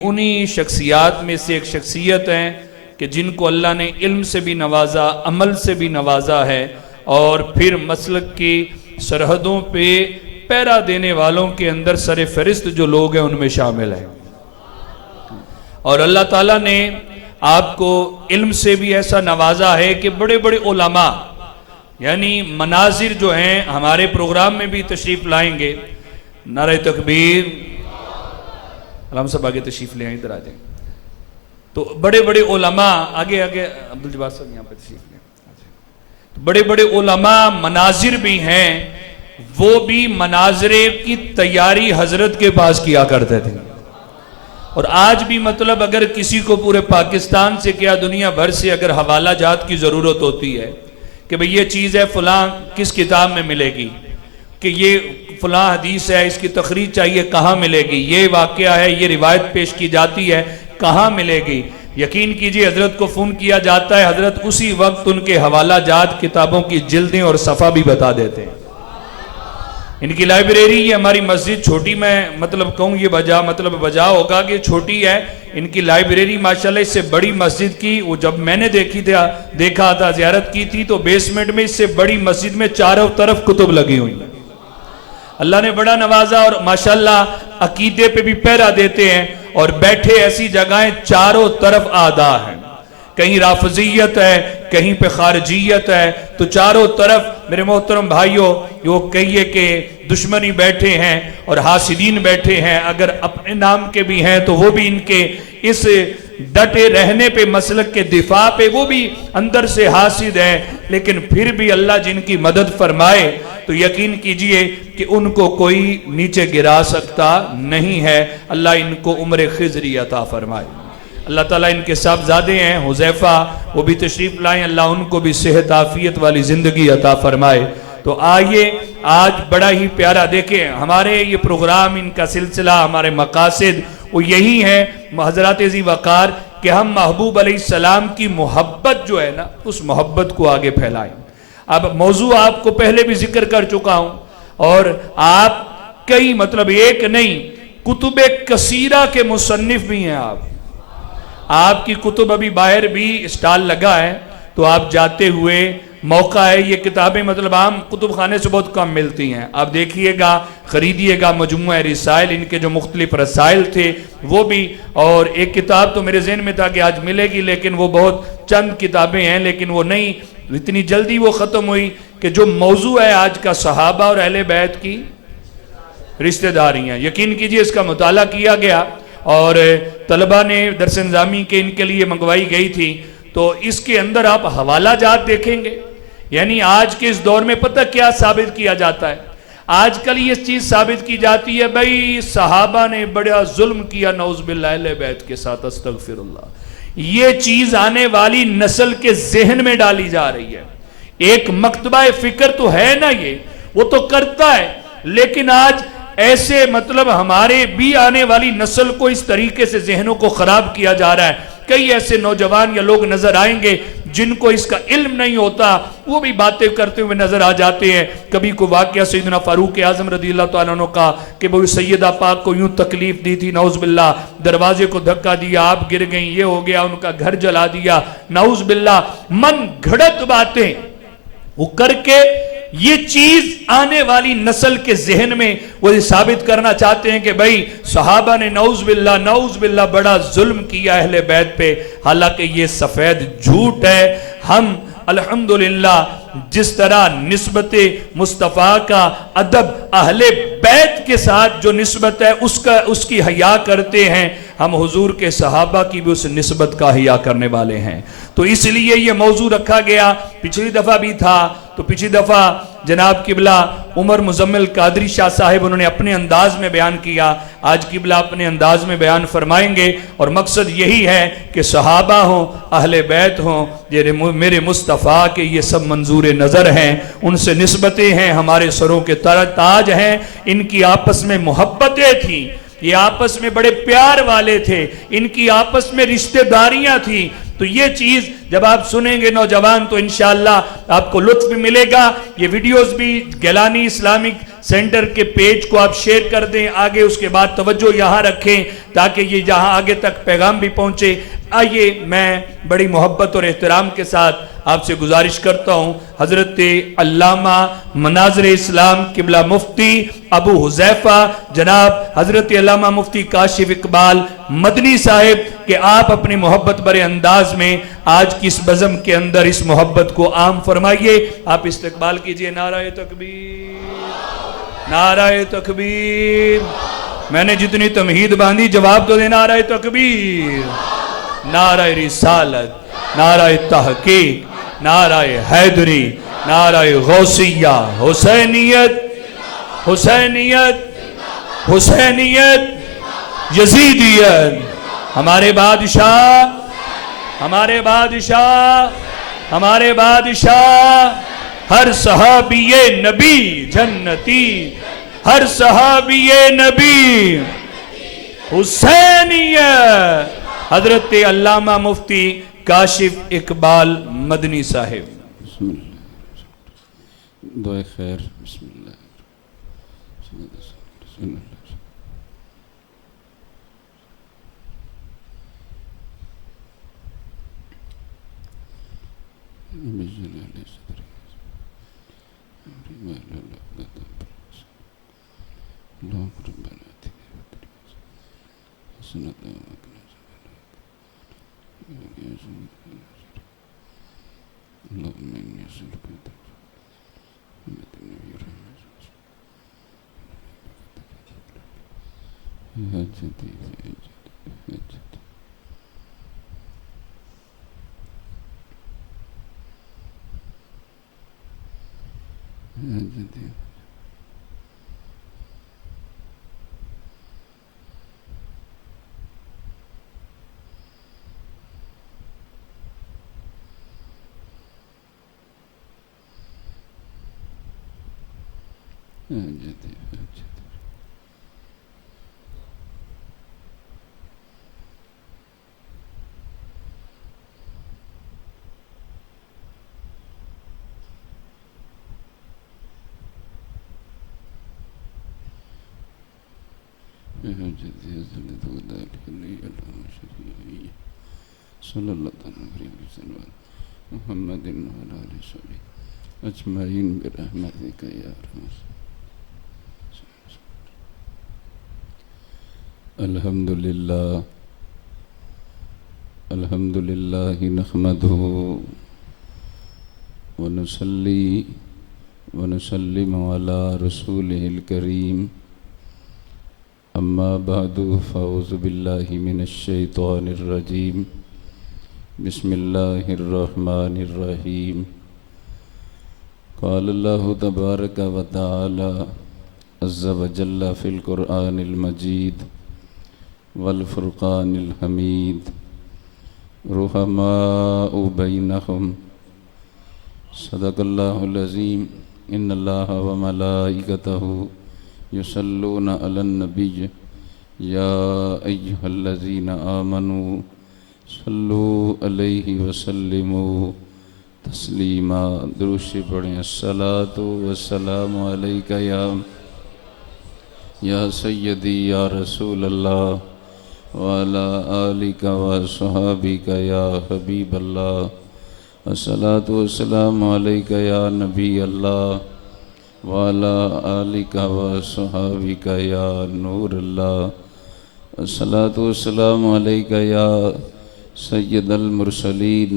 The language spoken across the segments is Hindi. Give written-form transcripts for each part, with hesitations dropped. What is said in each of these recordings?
उन्हीं शख्सियात में से एक शख्सियत हैं कि जिनको अल्लाह ने इल्म से भी नवाजा, अमल से भी नवाजा है और फिर मसलक की सरहदों पे पहरा देने वालों के अंदर सर फहरिस्त जो लोग हैं उनमें शामिल हैं। और अल्लाह ताला ने आपको इल्म से भी ऐसा नवाजा है कि बड़े बड़े उलमा यानी मनाजिर जो हैं हमारे प्रोग्राम में भी तशरीफ़ लाएंगे। नारे तकबीर, हम सब आगे तशरीफ ले आए, इधर आ जाए। तो बड़े बड़े उलमा आगे आगे अब्दुल जब्बार साहब यहाँ पे तशरीफ ले। तो बड़े बड़े उलमा मनाजिर भी हैं, वो भी मनाजरे की तैयारी हजरत के पास किया करते थे। और आज भी मतलब अगर किसी को पूरे पाकिस्तान से क्या दुनिया भर से अगर हवाला जात की ज़रूरत होती है कि भाई ये चीज़ है फ़लाँ किस किताब में मिलेगी, कि ये फ़लाँ हदीस है इसकी तखरीज चाहिए कहाँ मिलेगी, ये वाक़या है ये रिवायत पेश की जाती है कहाँ मिलेगी, यकीन कीजिए हज़रत को फ़ोन किया जाता है, हज़रत उसी वक्त उनके हवाला जात किताबों की जिल्दें और सफ़ा भी बता देते हैं। इनकी लाइब्रेरी, ये हमारी मस्जिद छोटी, मैं मतलब कहूँ ये वजह होगा कि छोटी है, इनकी लाइब्रेरी माशाल्लाह इससे बड़ी मस्जिद की, वो जब मैंने देखा था ज़ियारत की थी तो बेसमेंट में इससे बड़ी मस्जिद में चारों तरफ कुतुब लगी हुई। अल्लाह ने बड़ा नवाजा और माशाल्लाह अकीदे पे भी पहरा देते हैं और बैठे ऐसी जगहें चारों तरफ आदा है, कहीं राफजियत है कहीं पे खारजियत है, तो चारों तरफ मेरे मोहतरम भाइयों वो कहिए कि दुश्मनी बैठे हैं और हासिदीन बैठे हैं, अगर अपने नाम के भी हैं तो वो भी इनके इस डटे रहने पे मसलक के दिफा पे वो भी अंदर से हासिद है, लेकिन फिर भी अल्लाह जिनकी मदद फरमाए तो यकीन कीजिए कि उनको कोई नीचे गिरा सकता नहीं है। अल्लाह इनको उम्र खिजरी अता फरमाए। अल्लाह ताला इनके साहबजादे हैं हुज़ैफा, वो भी तशरीफ़ लाएं, अल्लाह उनको भी सेहत आफियत वाली ज़िंदगी अता फरमाए। तो आइए आज बड़ा ही प्यारा देखें हमारे ये प्रोग्राम, इनका सिलसिला, हमारे मकासद वो यही है हज़रात ज़ी वक़ार कि हम महबूब अलैहिस्सलाम की मोहब्बत जो है ना उस मोहब्बत को आगे फैलाएं। अब मौजू आपको पहले भी जिक्र कर चुका हूं और आप कई मतलब एक नहीं कुतुबे कसीरा के मुसन्निफ भी हैं। आपकी कुतुब अभी बाहर भी स्टॉल लगा है तो आप जाते हुए मौका है, ये किताबें मतलब आम कुतुब खाने से बहुत कम मिलती हैं, आप देखिएगा ख़रीदिएगा। मजमुआ रिसाइल, इनके जो मुख्तलिफ रसाइल थे वो भी, और एक किताब तो मेरे जहन में था कि आज मिलेगी लेकिन वो बहुत चंद किताबें हैं, लेकिन वो नहीं, इतनी जल्दी वो ख़त्म हुई कि जो मौजू है आज का सहाबा और अहले बैत की रिश्तेदारियाँ। यकीन कीजिए इसका मुताला किया गया और तलबा ने दरस निज़ामी के इनके लिए मंगवाई गई थी, तो इसके अंदर आप हवाला जात देखेंगे। यानी आज के इस दौर में पता क्या साबित किया जाता है, आजकल ये चीज़ साबित की जाती है भाई सहाबा ने बड़ा जुल्म किया नौज़ बिल्लाह अहले बैत के साथ, अस्तगफिरुल्लाह। ये चीज़ आने वाली नस्ल के जहन में डाली जा रही है। एक मकतबा फिक्र तो है ना, ये वो तो करता है, लेकिन आज ऐसे मतलब हमारे भी आने वाली नस्ल को इस तरीके से जहनों को खराब किया जा रहा है। कई ऐसे नौजवान या लोग नजर आएंगे जिनको इसका इल्म नहीं होता, वो भी बातें करते हुए नजर आ जाते हैं। कभी को वाकया सैयदना फारूक आजम रज़ियल्लाहु तआला अन्हु का कि वो सैयदा पाक को यूं तकलीफ दी थी, नौज़ बिल्लाह, दरवाजे को धक्का दिया, आप गिर गई, ये हो गया, उनका घर जला दिया, नौज़ बिल्लाह। मन घड़त बातें वो करके ये चीज आने वाली नस्ल के जहन में वो ये साबित करना चाहते हैं कि भाई सहाबा ने नौज़ बिल्लाह बड़ा जुल्म किया अहले बैत पे, हालांकि ये सफेद झूठ है। हम अल्हम्दुलिल्लाह जिस तरह निस्बत मुस्तफ़ा का अदब अहले बैत के साथ जो निस्बत है उसकी हया करते हैं, हम हुजूर के सहाबा की भी उस निस्बत का हया करने वाले हैं। तो इसलिए ये मौजू रखा गया। पिछली दफ़ा भी था, तो पिछली दफ़ा जनाब किबला उमर मुजम्मिल कादरी शाह साहिब उन्होंने अपने अंदाज में बयान किया, आज किबला अपने अंदाज में बयान फरमाएंगे और मकसद यही है कि सहाबा हों अहले बैत हों, ये मेरे मुस्तफ़ा के ये सब मंजूर नज़र हैं, उनसे निस्बतें हैं, हमारे सरों के ताज हैं, इनकी आपस में मोहब्बतें थी, ये आपस में बड़े प्यार वाले थे, इनकी आपस में रिश्तेदारियां थी। तो ये चीज़ जब आप सुनेंगे नौजवान तो इंशाअल्लाह आपको लुत्फ भी मिलेगा। ये वीडियोस भी गिलानी इस्लामिक सेंटर के पेज को आप शेयर कर दें आगे, उसके बाद तवज्जो यहाँ रखें ताकि ये जहाँ आगे तक पैगाम भी पहुँचे। आइए मैं बड़ी मोहब्बत और एहतराम के साथ आपसे गुजारिश करता हूँ हज़रत अल्लामा मनाज़िर इस्लाम किबला मुफ्ती अबू हुज़ैफ़ा जनाब हज़रत अल्लामा मुफ्ती काशिफ इकबाल मदनी साहिब कि आप अपने मोहब्बत भरे अंदाज में आज की इस बज़म के अंदर इस मोहब्बत को आम फरमाइए। आप इस्तकबाल कीजिए। नाराए तकबीर, नाराए तकबीर। मैंने जितनी तमहीद बांधी जवाब तो देना। नाराए तकबीर, नाराए रिसालत, नाराए तहकीक, नाराए हैदरी, नाराए गौसिया, हुसैनियत, हुसैनियत, हुसैनियत, यजीदियत। हमारे बादशाह, हमारे बादशाह, हमारे बादशाह, हर सहाबिये नबी जन्नती, हर सहाबिये नबी हुसैनियत। हजरत अल्लामा मुफ्ती काशिफ इकबाल मदनी साहिब। दुआ खैर। बिस्मिल्लाह। अल्हम्दुलिल्लाह, अल्हम्दुलिल्लाह नहमदुहु व नुसल्ली व नुसल्लिमु अला रसूलिहिल करीम। अम्मा बअदु फ़अऊज़ु बिल्लाहि मिनश शैतानिर रजीम। बिस्मिल्लाहिर रहमानिर रहीम। क़ाल अल्लाहु तबारक व तआला अज़्ज़ा व जल्ला फ़िल क़ुरआनिल मजीद वल फ़ुरक़ानिल हमीद। रुहमाउ बैनहुम सदक़ल्लाहुल अज़ीम। इन्नल्लाहा व मलाइकतहु युसल्लूना अलन नबिय्य या अय्युहल्लज़ीना आमनू सल्लू अलैहि व सल्लिमू तस्लीमा। दुरूद शरीफ पढ़ें। अस्सलातु वस्सलामु अलैका या सय्यदी या रसूल अल्लाह व अला आलिका व अस्हाबिका या हबीब अल्लाह। अस्सलातु वस्सलामु अलैका या नबी अल्लाह व अला आलिका व अस्हाबिका या नूर अल्लाह। अस्सलातु वस्सलामु अलैका या सय्यदल मुरसलीन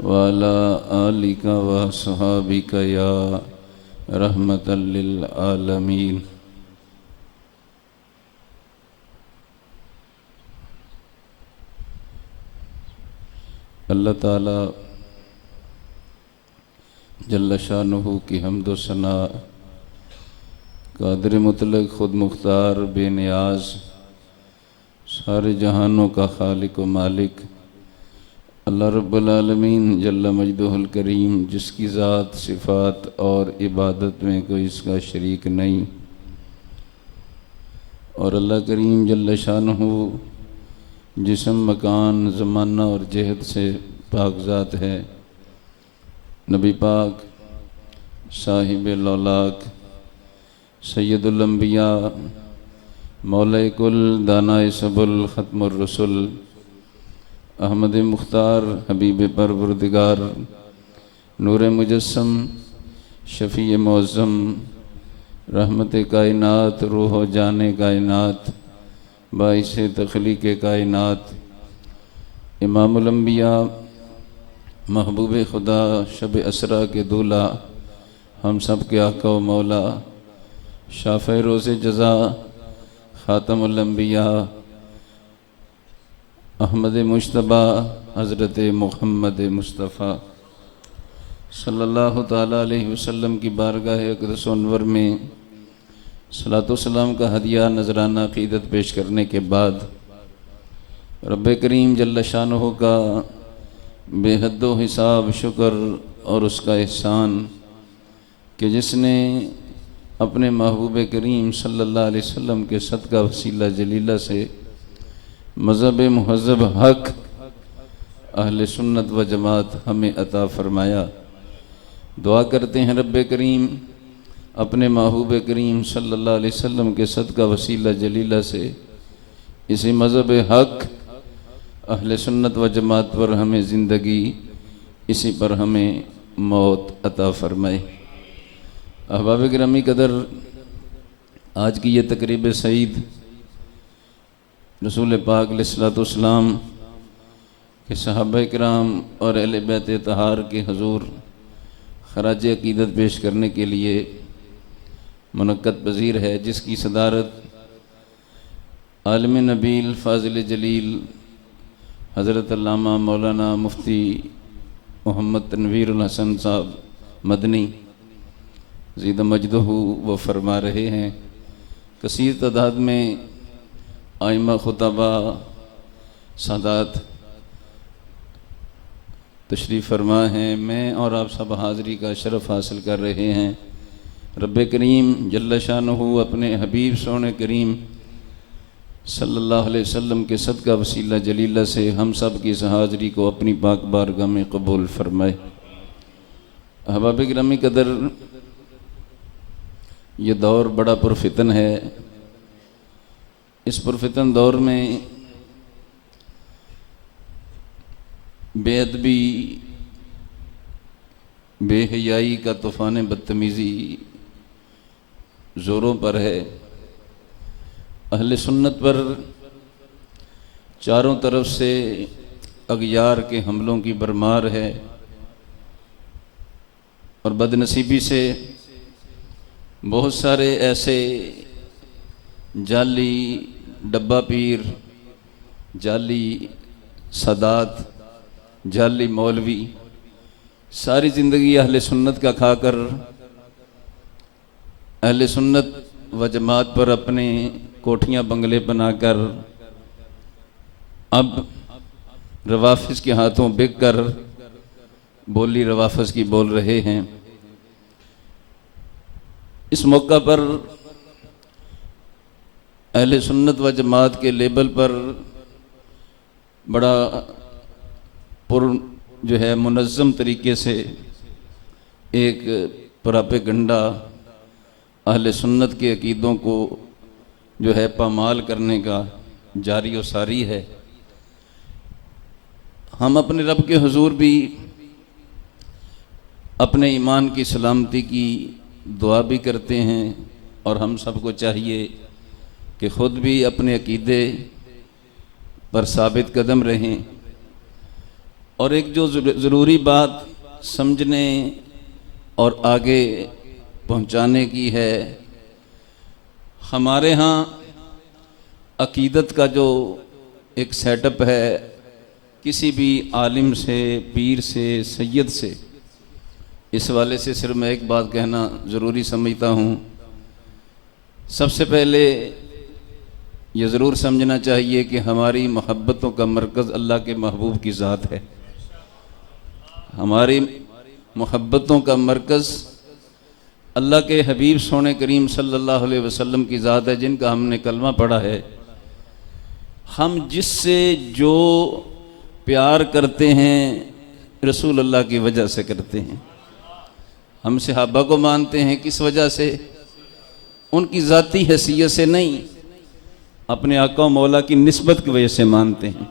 व अला आलिका व अस्हाबिका या रहमतल लिल आलमीन। अल्लाह ताला जल्ल शानुहु की हम्द व सना, कादिर मुतलक खुद मुख्तार बेनियाज, सारे जहानों का खालिक व मालिक अल्लाह रब्बुल आलमीन जल्ल मजदुहुल करीम, जिसकी ज़ात सिफ़ात और इबादत में कोई इसका शरीक नहीं। और अल्लाह करीम जल्ल शानुहु जिस्म मकान ज़माना और जहद से पाकज़ात है। नबी पाक साहिब लौलाक सैयदुल अंबिया मौला कुल दानाए सबुल ख़त्मुर रसुल अहमद मुख्तार हबीब परवरदिगार नूर मुजस्सम शफ़ी मौज़म रहमत कायनात रूह जाने कायनात बाइस तख्लीक़ कायनात इमामुल अंबिया महबूब खुदा शब असरा के दूल्हा हम सब के आका व मौला शाफ़े रोज़े जज़ा ख़ातमुल अंबिया अहमद मुश्तबा हज़रत मुहम्मद मुस्तफ़ा सल्लल्लाहु ताला अलैहि वसल्लम की बारगाह अक़दस अनवर में सलातो सलाम का हदिया नजराना अक़ीदत पेश करने के बाद रब्बे करीम जल्ल शानहू का बेहद्दो हिसाब शुक्र और उसका एहसान कि जिसने अपने महबूब करीम सल्लल्लाहु अलैहि वसल्लम के सदका वसीला जलीला से मज़हब मुहज़्ज़ब हक़ अहले सुन्नत व जमात हमें अता फ़रमाया। दुआ करते हैं रब्बे करीम अपने महबूब करीम सल्लल्लाहु अलैहि वसल्लम के सदका वसीला जलीला से इसी मज़हब हक़ अहले सुन्नत व जमात पर हमें ज़िंदगी, इसी पर हमें मौत अता फ़रमाए। अहबाब गिरामी कदर, आज की ये तकरीब सईद रसूल पाक अलैहिस्सलाम के सहाबा किराम और अहले बैत तहार के हुज़ूर खराज अक़ीदत पेश करने के लिए मुनक्कद पज़ीर है, जिसकी सदारत आलिम नबील फ़ाज़िल जलील हज़रत अल्लामा मौलाना मुफ्ती मोहम्मद तनवीरुल हसन साहब मदनी ज़ीद मजदहू वो फरमा रहे हैं। कसीर तादाद में आइमा खुतबा सादात तशरीफ़ फरमा हैं। मैं और आप सब हाज़री का शरफ़ हासिल कर रहे हैं। रब्बे करीम जल्ल शानहू अपने हबीब सोने करीम सल्लल्लाहु अलैहि वसल्लम के सदका वसीला जलीला से हम सब की इस हाज़री को अपनी पाक बारगाह में कबूल फरमाए। अहबाब गिरामी कदर, ये दौर बड़ा पुरफितन है। इस पुरफितन दौर में बेअदबी, बेहयाई का तूफ़ान बदतमीज़ी ज़ोरों पर है। अहले सुन्नत पर चारों तरफ से अगयार के हमलों की भरमार है और बदनसीबी से बहुत सारे ऐसे जाली डब्बा पीर, जाली सादात, जाली मौलवी सारी ज़िंदगी अहले सुन्नत का खाकर अहले सुन्नत व जमात पर अपने कोठियाँ बंगले बनाकर अब रवाफ़िज़ के हाथों बिक कर बोली रवाफ़िज़ की बोल रहे हैं। इस मौका पर अहले सुन्नत व जमात के लेबल पर बड़ा जो है मुनज़्ज़म तरीके से एक प्रोपेगेंडा अहले सुन्नत के अकीदों को जो है पामाल करने का जारी व सारी है। हम अपने रब के हुजूर भी अपने ईमान की सलामती की दुआ भी करते हैं और हम सबको चाहिए कि ख़ुद भी अपने अकीदे पर साबित कदम रहें। और एक जो ज़रूरी बात समझने और आगे पहुंचाने की है, हमारे यहाँ अकीदत का जो एक सेटअप है, किसी भी आलिम से, पीर से, सैयद से, इस वाले से सिर्फ मैं एक बात कहना ज़रूरी समझता हूँ। सबसे पहले ये ज़रूर समझना चाहिए कि हमारी मोहब्बतों का मरकज़ अल्लाह के महबूब की ज़ात है। हमारी मोहब्बतों का मरकज़ अल्लाह के हबीब सोने करीम सल्लल्लाहु अलैहि वसल्लम की ज़ात है, जिनका हमने कलमा पढ़ा है। हम जिससे जो प्यार करते हैं रसूल अल्लाह की वजह से करते हैं। हम सहाबा को मानते हैं किस वजह से? उनकी ज़ाती हैसियत से नहीं, अपने आका मौला की निस्बत की वजह से मानते हैं।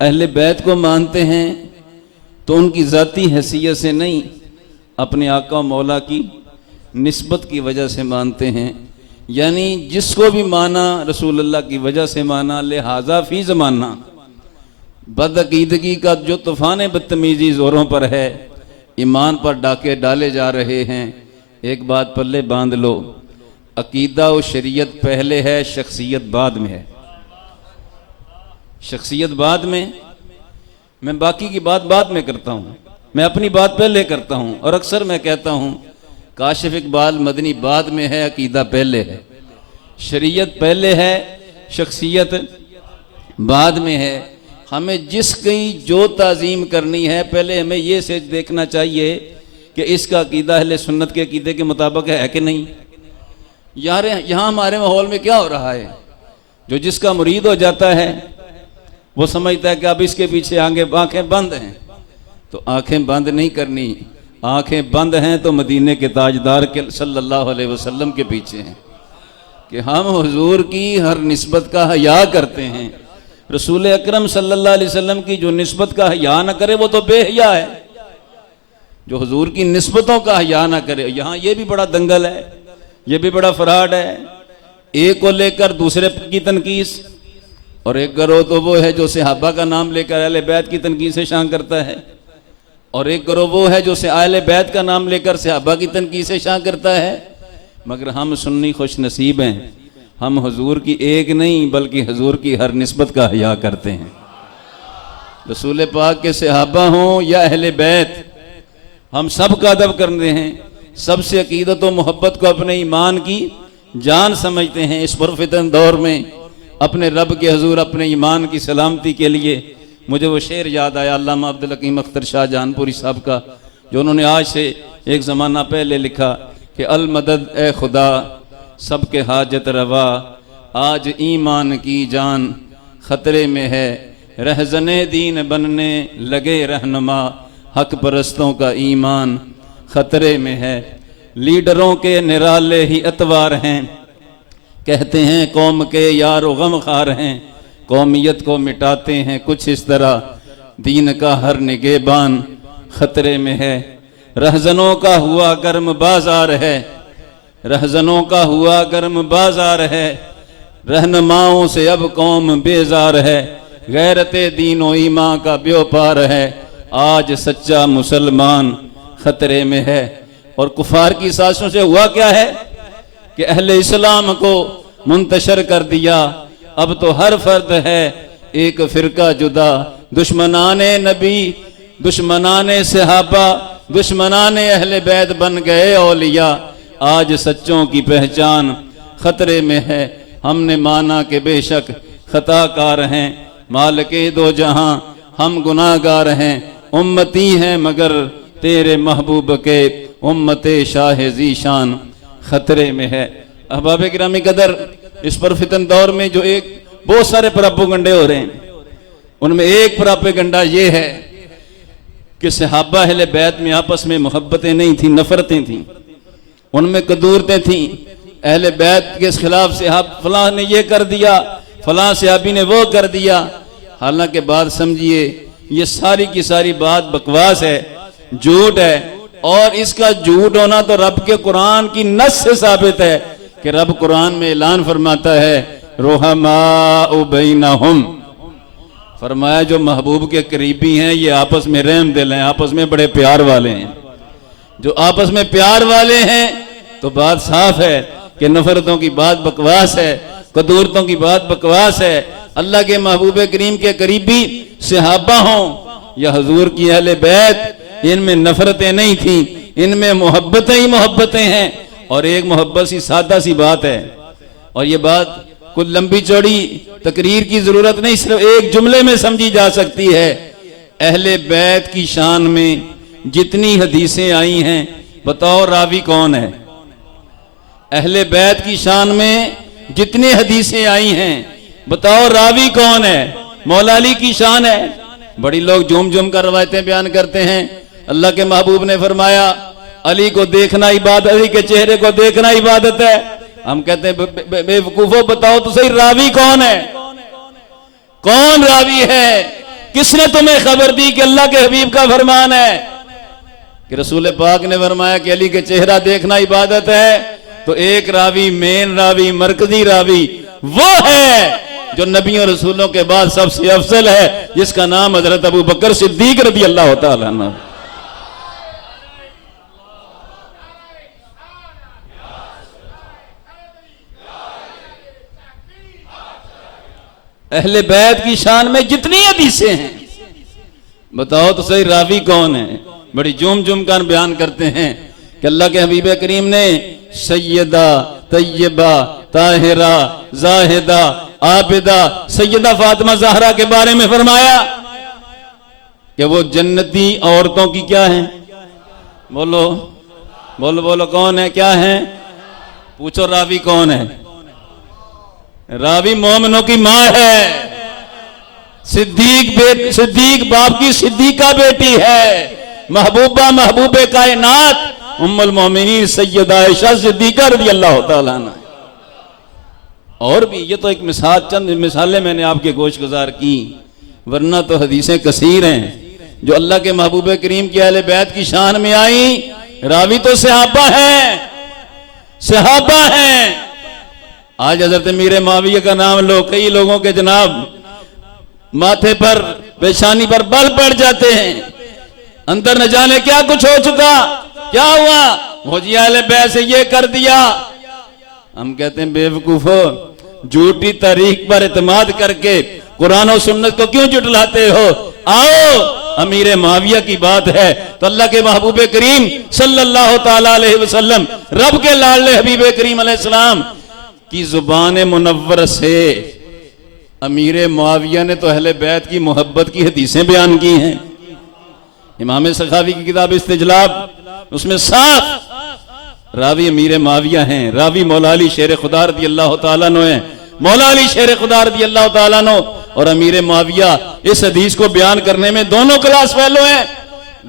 अहले बैत को मानते हैं तो उनकी ज़ाती हैसियत से नहीं, अपने आका मौला की निस्बत की वजह से मानते हैं। यानी जिसको भी माना रसूलुल्लाह की वजह से माना, लिहाजा फ़ी ज़माना बदअकीदगी का जो तूफ़ान बदतमीज़ी ज़ोरों पर है, ईमान पर डाके डाले जा रहे हैं। एक बात पल्ले बांध लो, अकीदा और शरीयत पहले है, शख्सियत बाद में है। शख्सियत बाद में, मैं बाकी की बात बाद में करता हूँ, मैं अपनी बात पहले करता हूँ। और अक्सर मैं कहता हूँ काशिफ इकबाल मदनी बाद में है, अकीदा पहले है। शरीयत पहले है, शख्सियत बाद में है। हमें जिसकी जो ताज़ीम करनी है, पहले हमें ये से देखना चाहिए कि इसका अकीदा अहले सुन्नत के अकीदे के मुताबिक है कि नहीं। यार यहाँ हमारे माहौल में क्या हो रहा है, जो जिसका मुरीद हो जाता है वो समझता है कि अब इसके पीछे आंखें बंद हैं। तो आंखें बंद नहीं करनी, आंखें बंद हैं तो मदीने के ताजदार के सल्लल्लाहु अलैहि वसल्लम के पीछे हैं कि हम हुजूर की हर निस्बत का हया करते हैं। रसूल अकरम सल्लल्लाहु अलैहि वसल्लम की जो निस्बत का हया न करे वो तो बेहया है, जो हुजूर की निस्बतों का हया न करे। यहाँ ये भी बड़ा दंगल है, ये भी बड़ा फराड है। एक को लेकर दूसरे की तनकीस, और एक गिरोह तो वो है जो सहाबा का नाम लेकर अहले बैत की तनकीस से शान करता है, और एक गिरोह वो है जो अहले बैत का नाम लेकर सहाबा की तनकीस से शान करता है। मगर हम सुन्नी खुश नसीब हैं, हम हुजूर की एक नहीं बल्कि हुजूर की हर निस्बत का हया करते हैं। रसूल पाक के सहाबा हों या अहले बैत, हम सब का अदब करते हैं, सबसे अकीदत व मोहब्बत को अपने ईमान की जान समझते हैं। इस पुरफितन दौर में अपने रब के हुजूर अपने ईमान की सलामती के लिए मुझे वो शेर याद आया अल्लामा अब्दुल हकीम अख्तर शाह जहानपुरी साहब का, जो उन्होंने आज से एक ज़माना पहले लिखा कि अल मदद ए खुदा सबके हाजत रवा, आज ईमान की जान ख़तरे में है, रहज़ने दीन बनने लगे रहनुमा, हक परस्तों का ईमान ख़तरे में है। लीडरों के निराले ही अतवार हैं, कहते हैं कौम के यारो गम खार हैं, कौमियत को मिटाते हैं कुछ इस तरह, दीन का हर निगेबान ख़तरे में है। रहज़नों का हुआ गर्म बाजार है, रहज़नों का हुआ गर्म बाजार है, रहनुमाओं से अब कौम बेजार है, गैरते दीनो ईमान का व्यापार है, आज सच्चा मुसलमान ख़तरे में है। और कुफार की साजिशों से हुआ क्या है कि अहले इस्लाम को मुंतशर कर दिया। अब तो हर फर्द है एक फ़िरका जुदा, दुश्मनाने नबी, दुश्मनाने सहाबा, दुश्मनाने अहले बैत बन गए औलिया, आज सच्चों की पहचान ख़तरे में है। हमने माना कि बेशक ख़ताकार हैं, मालिके दो जहां हम गुनाहगार हैं, उम्मती हैं मगर तेरे महबूब के, उम्मते शाह ज़ीशान ख़तरे में है। अहबाब गिरामी कदर, इस पर फितन दौर में जो एक बहुत सारे प्रोपेगंडे हो रहे हैं, उनमें एक प्रोपेगंडा ये है कि सहाबा अहले बैत में आपस में मोहब्बतें नहीं थी, नफरतें थीं, उनमें कदूरतें थीं। अहले बैत के खिलाफ सहाब फलां ने ये कर दिया, फलां सहाबी ने वो कर दिया। हालांकि बात समझिए, ये सारी की सारी बात बकवास है, झूठ है। और इसका झूठ होना तो रब के कुरान की नस से साबित है कि रब कुरान में ऐलान फरमाता है रुहमाउ बैनहुम, फरमाया जो महबूब के करीबी हैं ये आपस में रहम दिल हैं, आपस में बड़े प्यार वाले हैं। जो आपस में प्यार वाले हैं तो बात साफ है कि नफरतों की बात बकवास है, कदूरतों की बात बकवास है। अल्लाह के महबूब करीम के करीबी सहाबा हों या हुजूर की अहले बैत, इनमें नफरतें नहीं थी, इनमें मोहब्बतें ही मोहब्बतें हैं। और एक मोहब्बत सी सादा सी बात है, और ये बात कुछ लंबी चौड़ी तकरीर की जरूरत नहीं, सिर्फ एक जुमले में समझी जा सकती है। अहले बैत की शान में जितनी हदीसें आई हैं, बताओ रावी कौन है? अहले बैत की शान में जितनी हदीसें आई हैं, बताओ रावी कौन है? मौला अली की शान है। बड़ी लोग झूम झूम कर रवायतें बयान करते हैं। अल्लाह के महबूब ने फरमाया अली को देखना इबादत, अली के चेहरे को देखना इबादत है। हम कहते हैं बेवकूफो बताओ तो सही, रावी कौन है? कौन रावी है? किसने तुम्हें खबर दी कि अल्लाह के हबीब का फरमान है कि रसूल पाक ने फरमाया कि अली के चेहरा देखना इबादत है? तो एक रावी, मेन रावी, मरकजी रावी वो है जो नबियों रसूलों के बाद सबसे अफजल है, जिसका नाम हजरत अबू बकर सिद्दीक रज़ी अल्लाह तआला अन्हु। अहले बैत की शान में जितनी हदीसें हैं, बताओ तो सही रावी कौन है? बड़ी जुम जुम कर बयान करते हैं कि अल्लाह के हबीब करीम ने सैयदा, तैयबा, ताहिरा, जाहिदा, आबिदा, सैयदा फातिमा ज़हरा के बारे में फरमाया कि वो जन्नती औरतों की क्या है? बोलो बोलो बोलो, कौन है? क्या है? पूछो रावी कौन है? रावी मोमिनों की माँ है, सिद्दीक बाप की सिद्दीका बेटी है, महबूबा महबूबे कायनात उम्मुल मोमिनीन सैयदा आयशा सिद्दीका रज़ी अल्लाह तआला अन्हा। और भी ये तो एक मिसाल, चंद मिसालें मैंने आपके गोश गुजार की, वरना तो हदीसें कसीर हैं जो अल्लाह के महबूब करीम की अहले बैत की शान में आई। रावी तो सहाबा हैं, सहाबा हैं। आज हजरत मीर माविया का नाम लो, कई लोगों के जनाब माथे पर, पेशानी पर बल पड़ जाते हैं, अंदर न जाने क्या कुछ हो चुका, क्या हुआ, मुझे अहले बैत से ये कर दिया। हम कहते हैं बेवकूफो, झूठी तारीख पर इत्माद करके कुरान और सुन्नत को क्यों जुटलाते हो? आओ, अमीर माविया की बात है तो अल्लाह के महबूब करीम सल्लल्लाहु ताला अलैहि वसल्लम, रब के लाडले हबीब करीम अलैहिस्सलाम की जुबान मुनव्वर से अमीर मुआविया ने तो अहले बैत की मोहब्बत की हदीसें बयान की हैं। इमाम सखावी की किताब इस्तिजलाब, उसमें साफ रावी अमीर मुआविया हैं, रावी मौला अली शेर खुदा रज़ी अल्लाह तआला अन्हु हैं। मौला अली शेर खुदा रज़ी अल्लाह तआला अन्हु और अमीर मुआविया इस हदीस को बयान करने में दोनों क्लास फेलो हैं।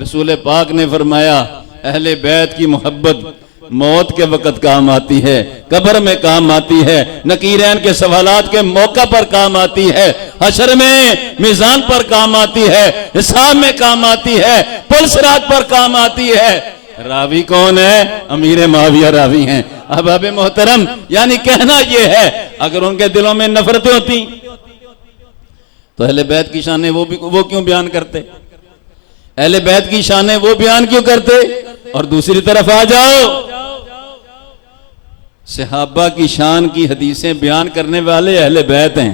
रसूल पाक ने फरमाया अहले बैत की मोहब्बत मौत के वक्त काम आती है, कब्र में काम आती है, नकीरैन के सवालात के मौका पर काम आती है, हशर में मीज़ान पर काम आती है, हिसाब में काम आती है, पुल सिरात पर काम आती है। रावी कौन है? अमीर मुआविया रावी हैं। अहबाब मोहतरम, यानी कहना यह है अगर उनके दिलों में नफरतें होती तो अहले बैत की शान वो क्यों बयान करते? अहले बैत की शान वो बयान क्यों करते? और दूसरी तरफ आ जाओ, सहाबा की शान की हदीसें बयान करने वाले अहले बैत हैं।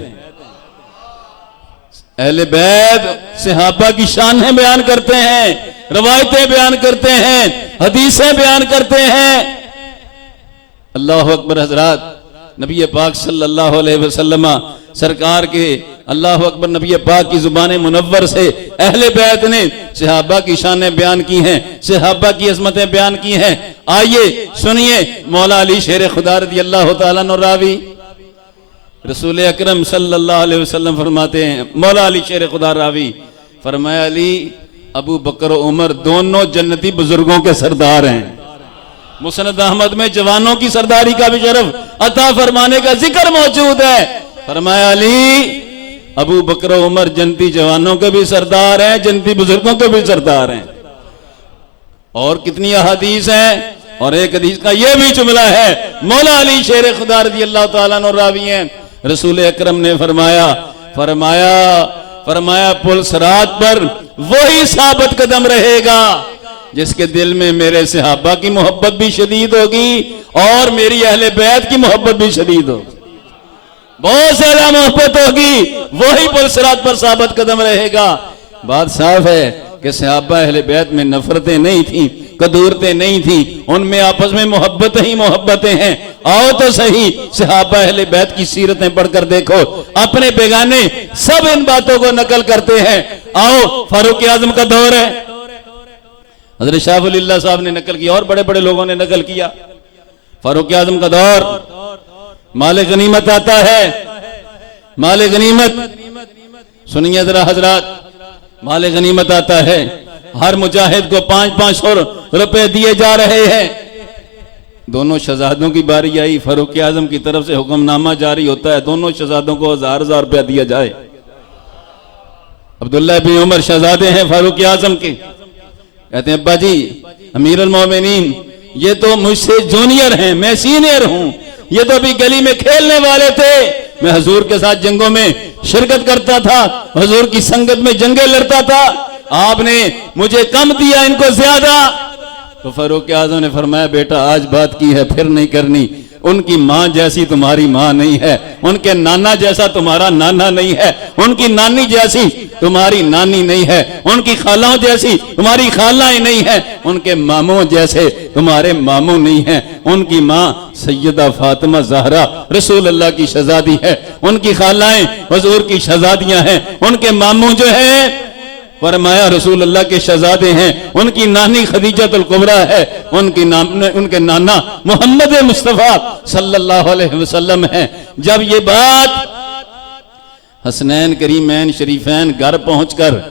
अहले बैत सहाबा की शान बयान करते हैं, रवायतें बयान करते हैं, हदीसें बयान करते हैं। अल्लाह अकबर। हजरात, नबी पाक सल्लल्लाहु अलैहि वसल्लम सरकार के अल्लाह अकबर नबी पाक की जुबान मुनव्वर से अहले बैत ने सहाबा की शानें बयान की हैं, सहाबा की अज़मतें बयान की हैं। आइए सुनिए, मौला अली शेर खुदा रज़ी अल्लाह तआला अन्हु रावी, रसूल अकरम सल्लल्लाहु अलैहि वसल्लम फरमाते हैं, मौला अली शेर खुदा रावी, फरमाया अली अबू बकर उमर दोनों जन्नती बुजुर्गों के सरदार हैं। मुस्नद अहमद में जवानों की सरदारी का भी शरफ अता फरमाने का जिक्र मौजूद है। फरमाया अली अबू बकर उमर जन्नती जवानों के भी सरदार हैं, जन्नती बुजुर्गों के भी सरदार हैं। और कितनी अहादीस हैं, और एक हदीस का यह भी जुमला है, मौला अली शेर खुदा रज़ी अल्लाह तआला अन्हु रावी हैं। रसूल अकरम ने फरमाया पुल सिरात पर वही साबित कदम रहेगा जिसके दिल में मेरे सहाबा की मोहब्बत भी शदीद होगी और मेरी अहले बैत की मोहब्बत भी शदीद होगी, बहुत ज्यादा मोहब्बत होगी, वही पुल सिरात पर साबित कदम रहेगा। बात साफ है कि सहाबा अहले बैत में नफरतें नहीं थी, कदूरतें नहीं थी, उनमें आपस में मोहब्बत ही मोहब्बतें हैं। आओ तो सही, सहाबा अहले बैत की सीरतें पढ़कर देखो, अपने बेगाने सब इन बातों को नकल करते हैं। आओ, फारूक आजम का दौर है, हजरत शाह वलीउल्लाह साहब ने नकल किया और बड़े बड़े लोगों ने नकल किया। फारूक आजम का दौर, माले गनीमत आता है, माले गनीमत सुनिए जरा हजरात, माले गनीमत आता है, हर मुजाहिद को 500 रुपए दिए जा रहे हैं, दोनों शहजादों की बारी आई, फारूक आजम की तरफ से हुक्मनामा जारी होता है, दोनों शहजादों को 1000 रुपया दिया जाए। अब्दुल्ला बिन उमर शहजादे हैं फारूक आजम के, कहते हैं अब्बा जी अमीर अल मोमिनीन, ये तो मुझसे जूनियर हैं, मैं सीनियर हूं, ये तो अभी गली में खेलने वाले थे, मैं हुजूर के साथ जंगों में शिरकत करता था, हुजूर की संगत में जंगे लड़ता था, आपने मुझे कम दिया, इनको ज्यादा। तो फारूक आजम ने फरमाया बेटा आज बात की है फिर नहीं करनी, उनकी माँ जैसी तुम्हारी माँ नहीं है, उनके नाना जैसा तुम्हारा नाना नहीं है, उनकी नानी जैसी तुम्हारी नानी नहीं है, उनकी खालाओं जैसी तुम्हारी खालाएं नहीं है, उनके मामों जैसे तुम्हारे मामों नहीं है। उनकी माँ सैयदा फातिमा ज़हरा रसूल अल्लाह की शहजादी है, उनकी खालाएं हुजूर की शहजादियां हैं, उनके मामू जो है फरमाया रसूल अल्लाह के शहजादे हैं, उनकी नानी खदीजतुल कुबरा है, उनके नाना मोहम्मद मुस्तफ़ा सल्लल्लाहु अलैहि वसल्लम हैं। जब ये बात हसनैन करीमैन शरीफैन घर पहुंचकर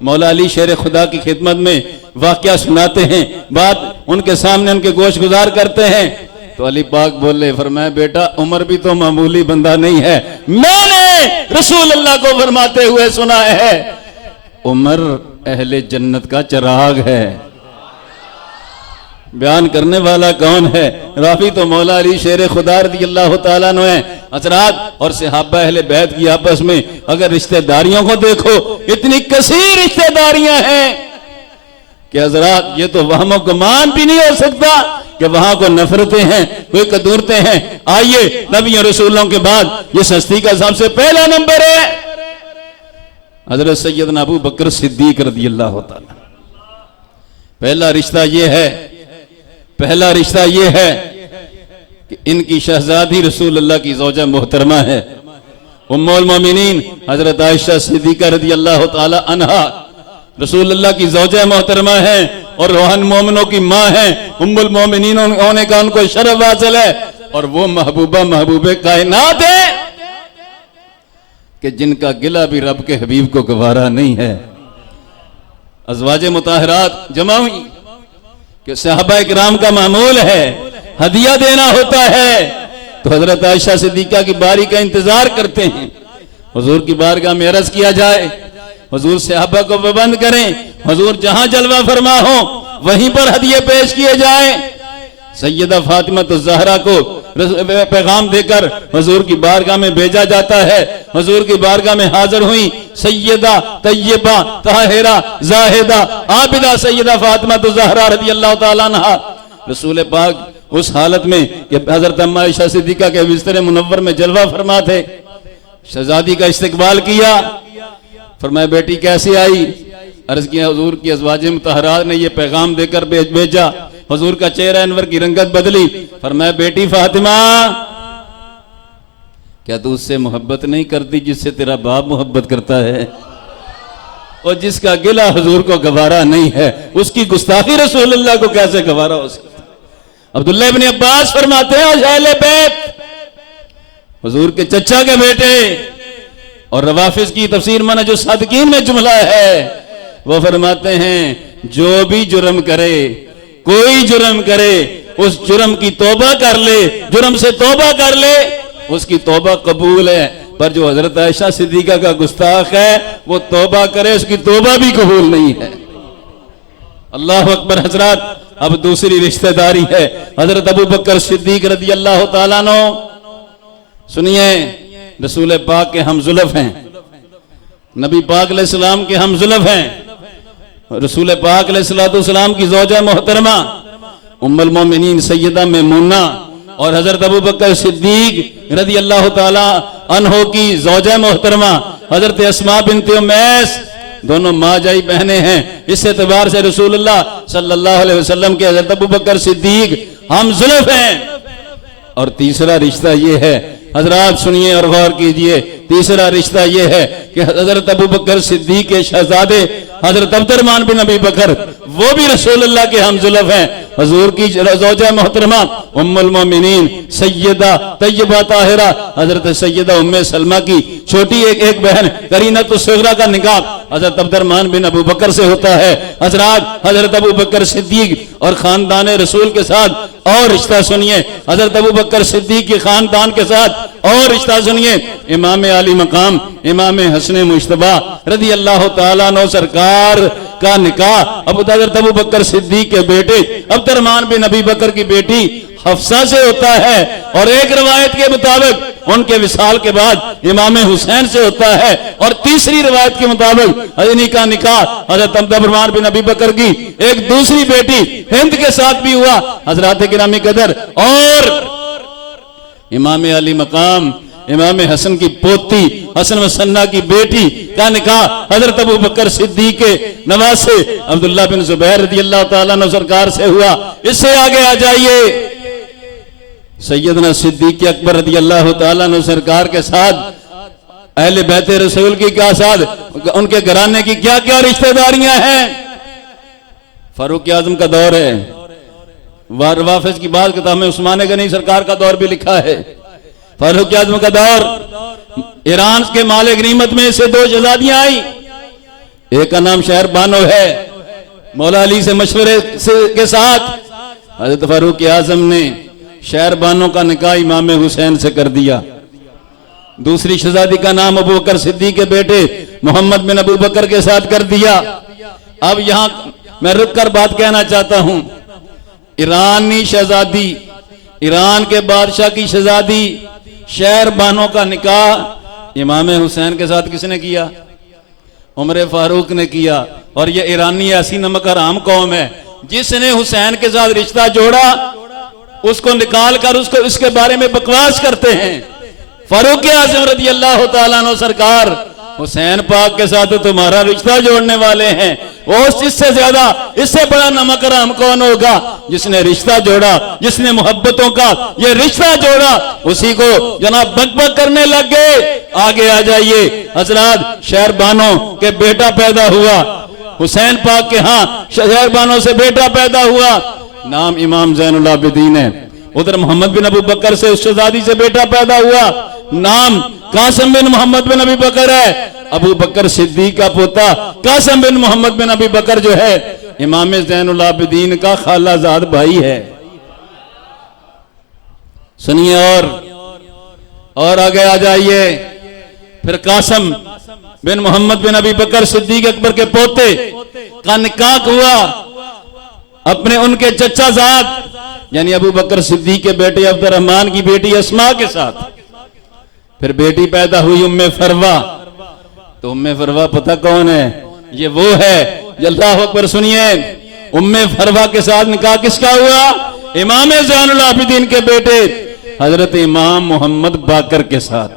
मौला अली शेर खुदा की खिदमत में वाक़या सुनाते हैं, बात उनके सामने उनके गोश गुजार करते हैं, तो अली पाक बोले फरमाया बेटा उमर भी तो मामूली बंदा नहीं है, मैंने रसूल अल्लाह को फरमाते हुए सुना है उमर अहले जन्नत का चिराग है। बयान करने वाला कौन है? राफी तो मौला अली शेर खुदा रज़ियल्लाहु ताला अन्हु है। हज़रात और सहाबा अहले बैत की आपस में अगर रिश्तेदारियों को देखो, इतनी कसीर रिश्तेदारियां हैं कि हज़रात ये तो वहमो गुमान भी नहीं हो सकता कि वहां को नफरतें हैं, कोई कदूरतें हैं। आइए नबी रसूलों के बाद ये हस्ती का सबसे पहला नंबर है हजरत सैयदना अबू बकर सिद्दीक रज़ियल्लाहु ताला। पहला रिश्ता ये है कि इनकी शहजादी रसूल अल्लाह की ज़ौजा मोहतरमा है, उम्मुल मोमिनीन हजरत आयशा सिद्दीका रज़ियल्लाहु ताला अन्हा रसूल अल्लाह की ज़ौजा मोहतरमा है और रोहन मोमिनों की माँ है, उम्मुल मोमिनीन होने का उनको शरफ हासिल है, और वो महबूबे कायनात है कि जिनका गिला भी रब के हबीब को गवारा नहीं है। अज़वाज मुताहरात जमा हुई कि सहाबा किराम का मामूल है हदिया देना होता है, तो हजरत आयशा सिद्दीका की बारी का इंतजार करते हैं, हुजूर की बारगाह में अर्ज किया जाए, हुजूर सहाबा को पाबंद करें, हुजूर जहां जलवा फरमा हो वहीं पर हदिये पेश किए जाए। सैयदा फातिमा तो ज़हरा को पैगाम देकर हुजूर की बारगाह में भेजा जाता है। हुजूर की बारगाह में हाजिर हुई सैयदा तय्यबा ताहिरा जाहिदा आबिदा सैयदा फातिमा तो ज़हरा रज़ियल्लाहु ताला अन्हा। रसूल पाक उस हालत में कि हजरत अम्मा आयशा सिद्दीका के बिस्तर मुनव्वर में जलवा फरमा थे, शहजादी का इस्तकबाल किया, फरमाया बेटी कैसे आई? अर्ज किया हुजूर की अज़वाज मुतहरात ने ये पैगाम देकर भेजा। हुजूर का चेहरा अनवर की रंगत बदली, फरमाया बेटी फातिमा क्या तू उससे मोहब्बत नहीं करती जिससे तेरा बाप मोहब्बत करता है? और जिसका गिला हुजूर को गवारा नहीं है उसकी गुस्ताखी रसूल अल्लाह को कैसे गवारा हो सकता? अब्दुल्ला इब्न अब्बास फरमाते हैं अहले बैत हुजूर के चचा के बेटे, और रवाफिज की तफसीर माना जो सादिकीन में जुमला है वो फरमाते हैं जो भी जुर्म करे, कोई जुर्म करे, उस जुर्म की तौबा कर ले, जुर्म से तौबा कर ले, उसकी तौबा कबूल है, पर जो हजरत आयशा सिद्दीका का गुस्ताख है वो तौबा करे उसकी तौबा भी कबूल नहीं है। अल्लाह अकबर। हजरत अब दूसरी रिश्तेदारी है हजरत अबू बकर सिद्दीक रज़ियल्लाहु ताला अन्हु। सुनिए रसूल पाक के हम जुल्फ हैं, नबी पाक अलैहिस्सलाम के हम जुल्फ हैं, रसूल पाक अलैहिस्सलाम की ज़ौजा मोहतरमा उम्मुल मोमिनीन सैयदा मैमूना और हजरत अबू बकर सिद्दीक रज़ियल्लाहु ताला अन्हो की ज़ौजा मोहतरमा हजरत अस्मा बिन्त उमैस दोनों माँ जाई बहनें हैं। इस एतबार से रसूलुल्लाह सल्लल्लाहु अलैहि वसल्लम के हजरत अबू बकर सिद्दीक हम जुल्फ हैं। और तीसरा रिश्ता ये है, हजरात सुनिए और गौर कीजिए, तीसरा रिश्ता यह है कि हजरत अबू बकर सिद्दीक के शहजादे हजरत अब्दुर्रहमान बिन अबी बकर वो भी रसूलुल्लाह के हमजुल्फ हैं। हुजूर की ज़ौजा मोहतरमा उम्मुल मोमिनीन सैयदा तैयबा ताहिरा हजरत सैयदा उम्मे सलमा की छोटी एक बहन करीनतुल सुगरा का निकाह हजरत अब्दुर्रहमान बिन अबू बकर से होता है। हजरत हजरत अबू बकर सिद्दीक और खानदान रसूल के साथ और रिश्ता सुनिए, हजरत अबू बकर सिद्दीक के खानदान के साथ और रिश्ता सुनिए। इमाम आली मकाम इमाम हसन मुश्तबा रदी अल्लाह तआला अन्हु सरकार का निकाह हजरत अबू बकर सिद्दीक के बेटे अब्दुर्रहमान बिन अबी बकर की बेटी हफ्सा से होता है। और एक रवायत के मुताबिक उनके विसाल के बाद इमाम हुसैन से होता है। और तीसरी रवायत के मुताबिक हजनी का निकाह हजरत अब्दुर्रहमान बिन अबी बकर की एक दूसरी बेटी हिंद के साथ भी हुआ हजरत गिरामी कदर। और इमाम अली मकाम इमाम हसन की पोती हसन वसन्ना की बेटी का निकाह हजरत अबू बकर सिद्दीक के नवासे अब्दुल्ला बिन जुबैर रज़ी अल्लाह तआला अन्हु सरकार से हुआ। इससे आगे आ जाइए, सैयदना सिद्दीक अकबर रज़ी अल्लाह तआला अन्हु सरकार के साथ अहले बैत रसूल की क्या साथ उनके घराने की क्या क्या रिश्तेदारियां हैं। फारूक आजम का दौर है, वाफिज की बात किताब में उस्मान गनी सरकार का दौर भी लिखा है। फारूक आजम का दौर, ईरान के माले गनीमत में से दो शहजादियां आई, एक का नाम शहर बानो है। मौला अली से मशवरे के साथ हजरत फारूक आजम ने शहर बानो का निकाह इमाम हुसैन से कर दिया। दूसरी शहजादी का नाम अबू बकर सिद्दीक के बेटे मोहम्मद बिन अबू बकर के साथ कर दिया। अब यहां मैं रुक कर बात कहना चाहता हूं, ईरानी शहजादी, ईरान के बादशाह की शहजादी शहर बानो का निकाह इमाम हुसैन के साथ किसने किया? उमर फारूक ने किया। और ये ईरानी ऐसी नमक हराम कौम है जिसने हुसैन के साथ रिश्ता जोड़ा, उसको निकाल कर उसको इसके बारे में बकवास करते हैं। फारूक आज़म रज़ी अल्लाह तआला अन्हु सरकार हुसैन पाक के साथ तुम्हारा रिश्ता जोड़ने वाले हैं। और इससे ज्यादा इससे बड़ा नमक हराम कौन होगा जिसने रिश्ता जोड़ा, जिसने मोहब्बतों का ये रिश्ता जोड़ा, उसी को जनाब बकबक करने लग गए। आगे आ जाइए, हजरात शहर बानो के बेटा पैदा हुआ, हुसैन पाक के यहाँ शहर बानो से बेटा पैदा हुआ, नाम इमाम ज़ैनुल आबिदीन है। उधर मोहम्मद बिन अबू बकर से उस शहजादी से बेटा पैदा हुआ, नाम कासिम बिन मोहम्मद बिन अबी बकर है। अबू बकर सिद्दीक का पोता कासिम बिन मोहम्मद बिन अबी बकर जो है इमाम ज़ैनुल आबिदीन का खालाजाद भाई है। सुनिए और आगे आ जाइए। फिर कासिम बिन मोहम्मद बिन अबी बकर सिद्दीक अकबर के पोते का निकाह हुआ अपने उनके चचा जाद यानी अबू बकर सिद्दीक के बेटे अब्दुर्रहमान की बेटी अस्मा के साथ। फिर बेटी पैदा हुई उम्मे फरवा। तो उम्मे फरवा पता कौन है? ये वो है, अल्लाह अकबर। सुनिए, उम्मे फरवा के साथ निकाह किसका हुआ? इमाम ज़ैनुल आबिदीन के बेटे हजरत इमाम मोहम्मद बाकर के साथ।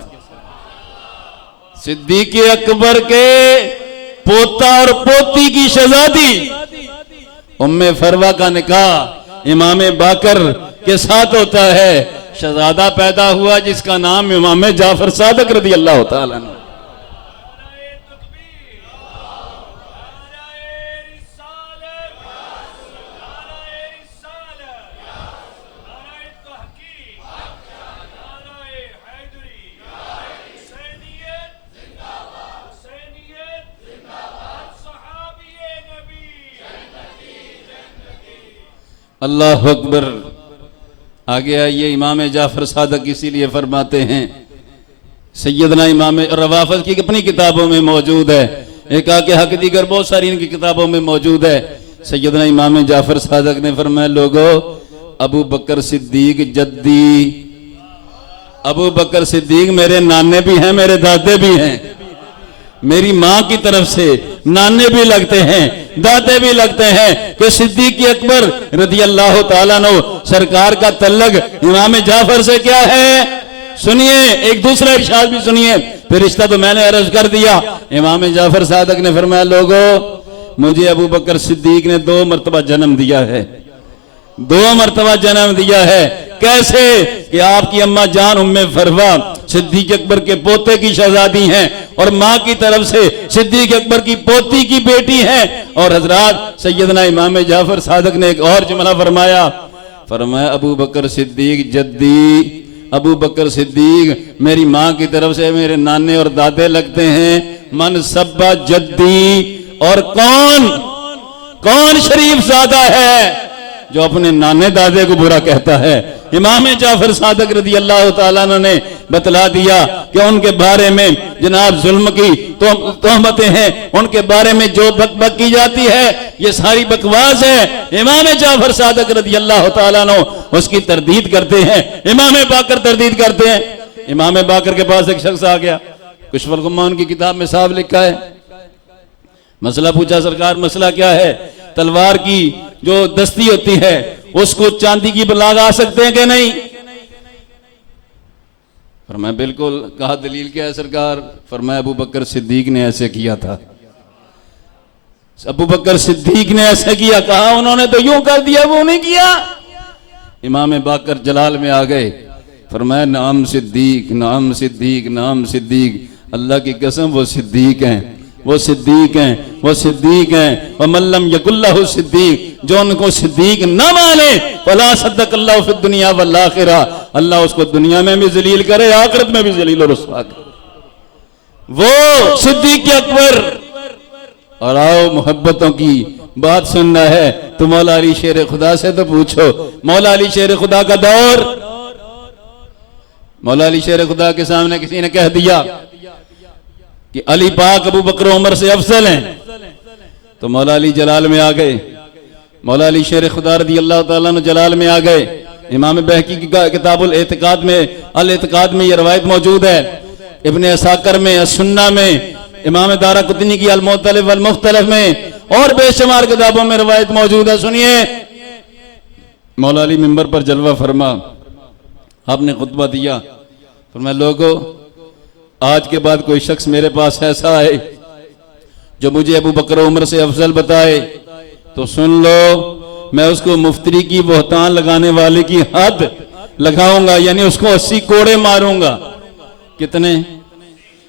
सिद्दीक अकबर के पोता और पोती की शहजादी उम्मे फरवा का निकाह इमाम बाकर के साथ होता है। शहजादा पैदा हुआ जिसका नाम इमाम जाफर सादिक रज़ी अल्लाह तआला अन्हु। अल्लाह अकबर। आगे आइए, इमाम जाफर सादिक इसीलिए फरमाते हैं, सैयदना इमाम रवाफत की अपनी किताबों में मौजूद है, एक आके हक दीगर बहुत सारी इनकी किताबों में मौजूद है। सैयदना इमाम जाफर सादिक ने फरमाया, लोगो अबू बकर सिद्दीक जद्दी, अबू बकर सिद्दीक मेरे नाने भी हैं, मेरे दादे भी हैं, मेरी मां की तरफ से नाने भी लगते हैं, दादे भी लगते हैं कि सिद्दीक अकबर रज़ी अल्लाह तआला अन्हु सरकार का तल्लक इमाम जाफर से क्या है? सुनिए, एक दूसरा इरशाद भी सुनिए। फिर रिश्ता तो मैंने अर्ज कर दिया। इमाम जाफर सादिक ने फरमाया, लोगो मुझे अबू बकर सिद्दीक ने 2 मरतबा जन्म दिया है, 2 मरतबा जन्म दिया है। कैसे कि आपकी अम्मा जान उम्मे फरवा सिद्दीक अकबर के पोते की शहजादी हैं और माँ की तरफ से सिद्दीक अकबर की पोती की बेटी हैं। और हजरात सैयदना इमाम जाफर सादिक ने एक और जुमला फरमाया अबू बकर सिद्दीक जद्दी, अबू बकर सिद्दीक मेरी माँ की तरफ से मेरे नाने और दादे लगते हैं। मन सब्बा जद्दी, और कौन शरीफ ज़ादा है जो अपने नाने दादे को बुरा कहता है। इमाम जाफर सादिक रज़ी अल्लाह तआला अन्हु ने बतला दिया कि उनके बारे में जनाब जुल्म की तोहमतें हैं, उनके बारे में जो बकबक की जाती है ये सारी बकवास है। इमाम जाफर सादिक रज़ी अल्लाह तआला अन्हु उसकी तरदीद करते हैं, इमाम बाकर तरदीद करते हैं। इमाम बाकर के पास एक शख्स आ गया, कुशवल गुम्मान की किताब में साफ लिखा है, मसला पूछा सरकार मसला क्या है? तलवार की जो दस्ती होती है उसको चांदी की लगा सकते हैं कि नहीं? फरमाया बिल्कुल। कहा दलील क्या है सरकार? फरमाया अबू बकर सिद्दीक ने ऐसे किया था, अबू बकर सिद्दीक ने ऐसे किया। कहा उन्होंने तो यूं कर दिया, वो नहीं किया। इमाम बाकर जलाल में आ गए, फरमाया नाम सिद्दीक, नाम सिद्दीक, नाम सिद्दीक। अल्लाह की कसम वो सिद्दीक हैं, वो सिद्दीक हैं, वो सिद्दीक हैं। और मल्लम यकुल्लाहु सिद्दीक, जो उनको सिद्दीक न माने फला सद्दक़ल्लाहु फिद दुनिया वल आखिरा, अल्लाह उसको दुनिया में भी जलील करे, आखिरत में भी जलील और रुसवा करे। वो सिद्दीक अकबर। और आओ मोहब्बतों की बात सुनना है तो मौला अली शेर खुदा से तो पूछो। मौला अली शेर खुदा का दौर, मौला अली शेर खुदा के सामने किसी ने कह दिया कि अली पाक अबू बकर उमर से अफजल हैं, तो मौला अली जलाल में आ गए। मौला अली शेर खुदा रज़ी अल्लाह तआला अन्हु जलाल में आ गए। इमाम बहकी की किताबुल एतिकाद में, अल एतिकाद में यह रवायत मौजूद है, इब्ने असाकर में, असुन्ना में, इमाम दारकुतनी की अल मुख्तलिफ वल मुख्तलिफ में और बेशुमार किताबों में रवायत मौजूद है। सुनिए, मौला अली मिंबर पर जलवा फरमा, आपने खुतबा दिया, फरमाया लोगों आज के बाद कोई शख्स मेरे पास ऐसा आए जो मुझे अबू बकर उमर से अफजल बताए तो सुन लो, मैं उसको मुफ्तरी की बहतान लगाने वाले की हद लगाऊंगा, यानी उसको 80 कोड़े मारूंगा। कितने?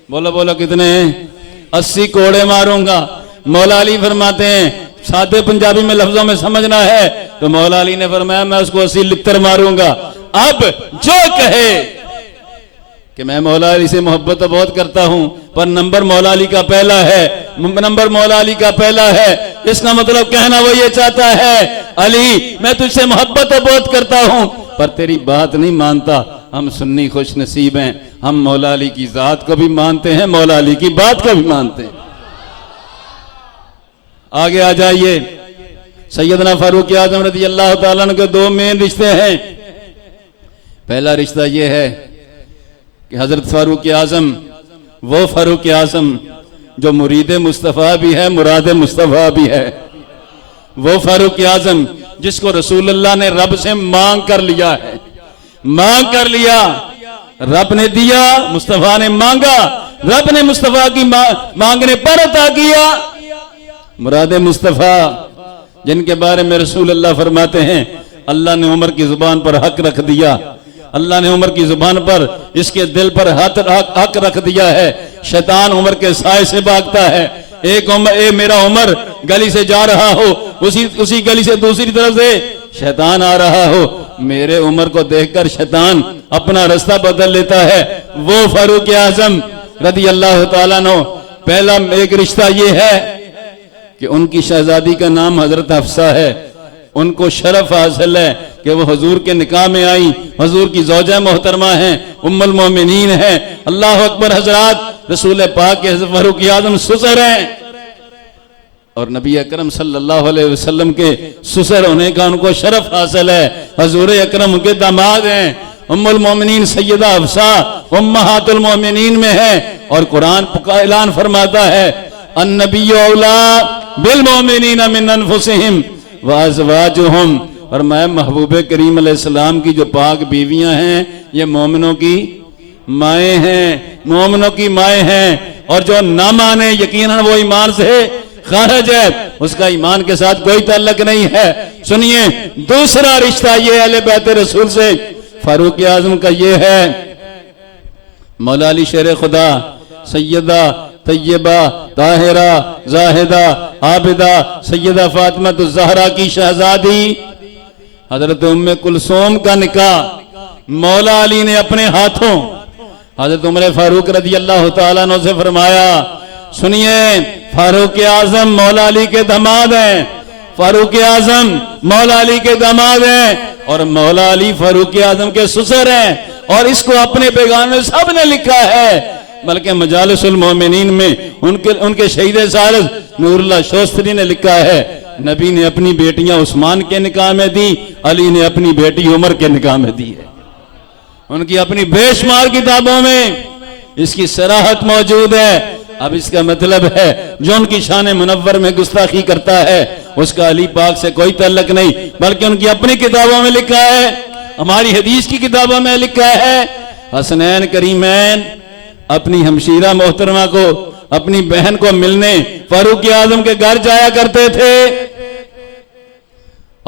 बोला बोला कितने? 80 कोड़े मारूंगा। मौला अली फरमाते हैं, सादे पंजाबी में लफ्जों में समझना है तो मौला अली ने फरमाया मैं उसको 80 लित्तर मारूंगा। अब जो कहे कि मैं मौला अली से मोहब्बत तो बहुत करता हूं पर नंबर मौला अली का पहला है, नंबर मौला अली का पहला है, इसका मतलब कहना वो ये चाहता है अली मैं तुझसे मोहब्बत तो बहुत करता हूं पर तेरी बात नहीं मानता। हम सुन्नी खुश नसीब हैं, हम मौला अली की जात को भी मानते हैं, मौला अली की बात को भी मानते हैं। आगे आ जाइए, सैयदना फारूक आजम रज़ी अल्लाह तआला अन्हु के दो मेन रिश्ते हैं। पहला रिश्ता यह है कि हजरत फारूक आजम वो फारूक आजम जो मुरीद मुस्तफ़ा भी है, मुराद मुस्तफ़ा भी है। वो फारूक आजम जिसको रसूलुल्लाह ने रब से मांग कर लिया है, मांग कर लिया, रब ने दिया, मुस्तफ़ा ने मांगा, रब ने मुस्तफ़ा की मांगने पर अता किया। मुराद मुस्तफ़ा जिनके बारे में रसूलुल्लाह फरमाते हैं अल्लाह ने उमर की जुबान पर हक रख दिया, अल्लाह ने उमर की जुबान पर इसके दिल पर हक रख दिया है। शैतान उमर के साए से भागता है। एक मेरा उमर गली से जा रहा हो, उसी गली से दूसरी तरफ से शैतान आ रहा हो, मेरे उमर को देखकर शैतान अपना रास्ता बदल लेता है। वो फारूक आजम रज़ी अल्लाह तआला अन्हु, पहला एक रिश्ता ये है कि उनकी शहजादी का नाम हजरत हफ्सा है। उनको शरफ हासिल है कि वो हुजूर के निकाह में आई, हुजूर की ज़ौजा मोहतरमा हैं, उम्मुल मोमिनीन हैं। अल्लाह अकबर। हजरात रसूल पाक के फारूक आजम ससुर हैं और नबी अकरम सल्लल्लाहु अलैहि वसल्लम के ससुर होने का उनको शरफ हासिल है। हुजूर अकरम उनके दामाद हैं। उम्मुल मोमिनीन सैयदा हफ्सा उम्महातुल मोमिनीन में है और कुरान का ऐलान फरमाता है अन्नबिय्यु औला बिल मोमिनीन मिन अनफुसिहिम व अज़वाजुहुम। और मैं महबूब करीम अलैहिस्सलाम की जो पाक बीवियां हैं ये मोमिनों की माएँ हैं, मोमिनों की माएँ हैं। और जो ना माने यकीनन वो ईमान से खारिज है, उसका ईमान के साथ कोई ताल्लुक नहीं है। सुनिए, दूसरा रिश्ता ये अहले बैत रसूल से फारूक आजम का ये है, मौला अली शेर खुदा सैयदा तैयबा ताहिरा जाहिदा आबिदा सैयदा फातिमा ज़हरा की शहजादी हजरत उम्मे कुलसूम का निकाह मौला अली ने अपने हाथों हजरत उमर फारूक रज़ी अल्लाह तआला अन्हु से फरमाया। सुनिए, फारूक आजम मौला अली के दामाद हैं, फारूक आजम मौला अली के दामाद हैं और मौला अली फारूक आजम के ससुर हैं। और इसको अपने पैगाम में सब ने लिखा है, बल्कि मजालिसुल मोमिनीन में उनके शहीद सालिस नूरुल्लाह शोस्तरी ने लिखा है, नबी ने अपनी बेटियां उस्मान के निकाह में दी, अली ने अपनी बेटी उमर के निकाह में दी है। उनकी अपनी बेशुमार किताबों में इसकी सराहत मौजूद है। अब इसका मतलब है जो उनकी शान मुनव्वर में गुस्ताखी करता है उसका अली पाक से कोई तल्लक नहीं, बल्कि उनकी अपनी किताबों में लिखा है, हमारी हदीस की किताबों में लिखा है, हसनैन करीमैन अपनी हमशीरा मोहतरमा को, अपनी बहन को मिलने फारूक आजम के घर जाया करते थे।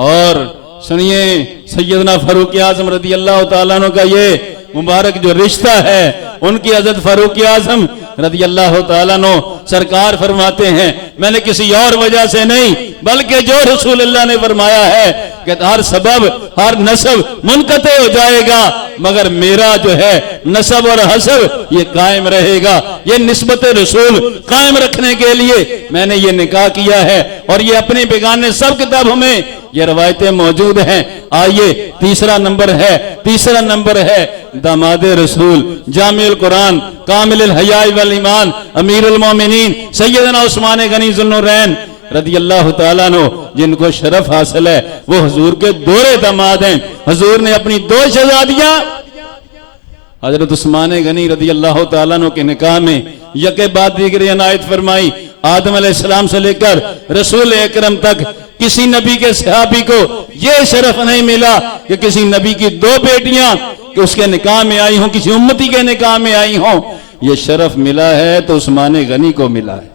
और सुनिए, सैयदना फारूक आजम रज़ी अल्लाह तआला अन्हु का ये मुबारक जो रिश्ता है, उनकी हज़रत फारूक आजम रज़ी अल्लाह तआला अन्हु सरकार फरमाते हैं, मैंने किसी और वजह से नहीं बल्कि जो रसूल अल्लाह ने फरमाया है कि हर सबब हर नसब मुनक़ते हो जाएगा मगर मेरा जो है नसब और हसब ये कायम रहेगा। ये निस्बत रसूल कायम रखने के लिए मैंने ये निकाह किया है और ये अपने बेगाने सब किताबों में ये रवायतें मौजूद हैं। आइए तीसरा नंबर है दामाद रसूल जामिउल कुरान कामिल हया वल ईमान अमीरुल मोमिनीन सैयदना उस्मान गनी ज़ुन्नुरैन रज़ी अल्लाह तआला अन्हु, जिनको शरफ हासिल है, वो हुजूर के दोहरे दामाद हैं। हुजूर ने अपनी दो शहजादियां हजरत उस्मान गनी रज़ी अल्लाह तआला अन्हु के निकाह में यके बाद दीगरे अनायत फरमाई। आदम अलैहिस्सलाम से लेकर रसूल अकरम तक किसी नबी के सहाबी को यह शरफ नहीं मिला कि किसी नबी की दो बेटियां कि उसके निकाह में आई हों, किसी उम्मती के निकाह में आई हों। यह शरफ मिला है तो उस्मान गनी को मिला है।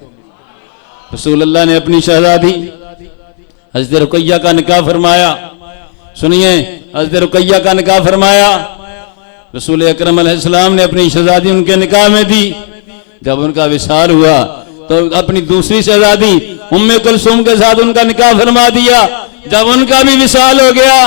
रसूल अल्लाह ने अपनी शहजादी हज़रत रुकैया का निकाह फरमाया। सुनिए, हज़रत रुकैया का निकाह फरमाया, रसूल अकरम अलैहिस्सलाम ने अपनी शहजादी उनके निकाह में दी। जब उनका विसाल हुआ तो अपनी दूसरी शहजादी उम्मे कुलसूम के साथ उनका निकाह फरमा दिया। जब उनका भी विसाल हो गया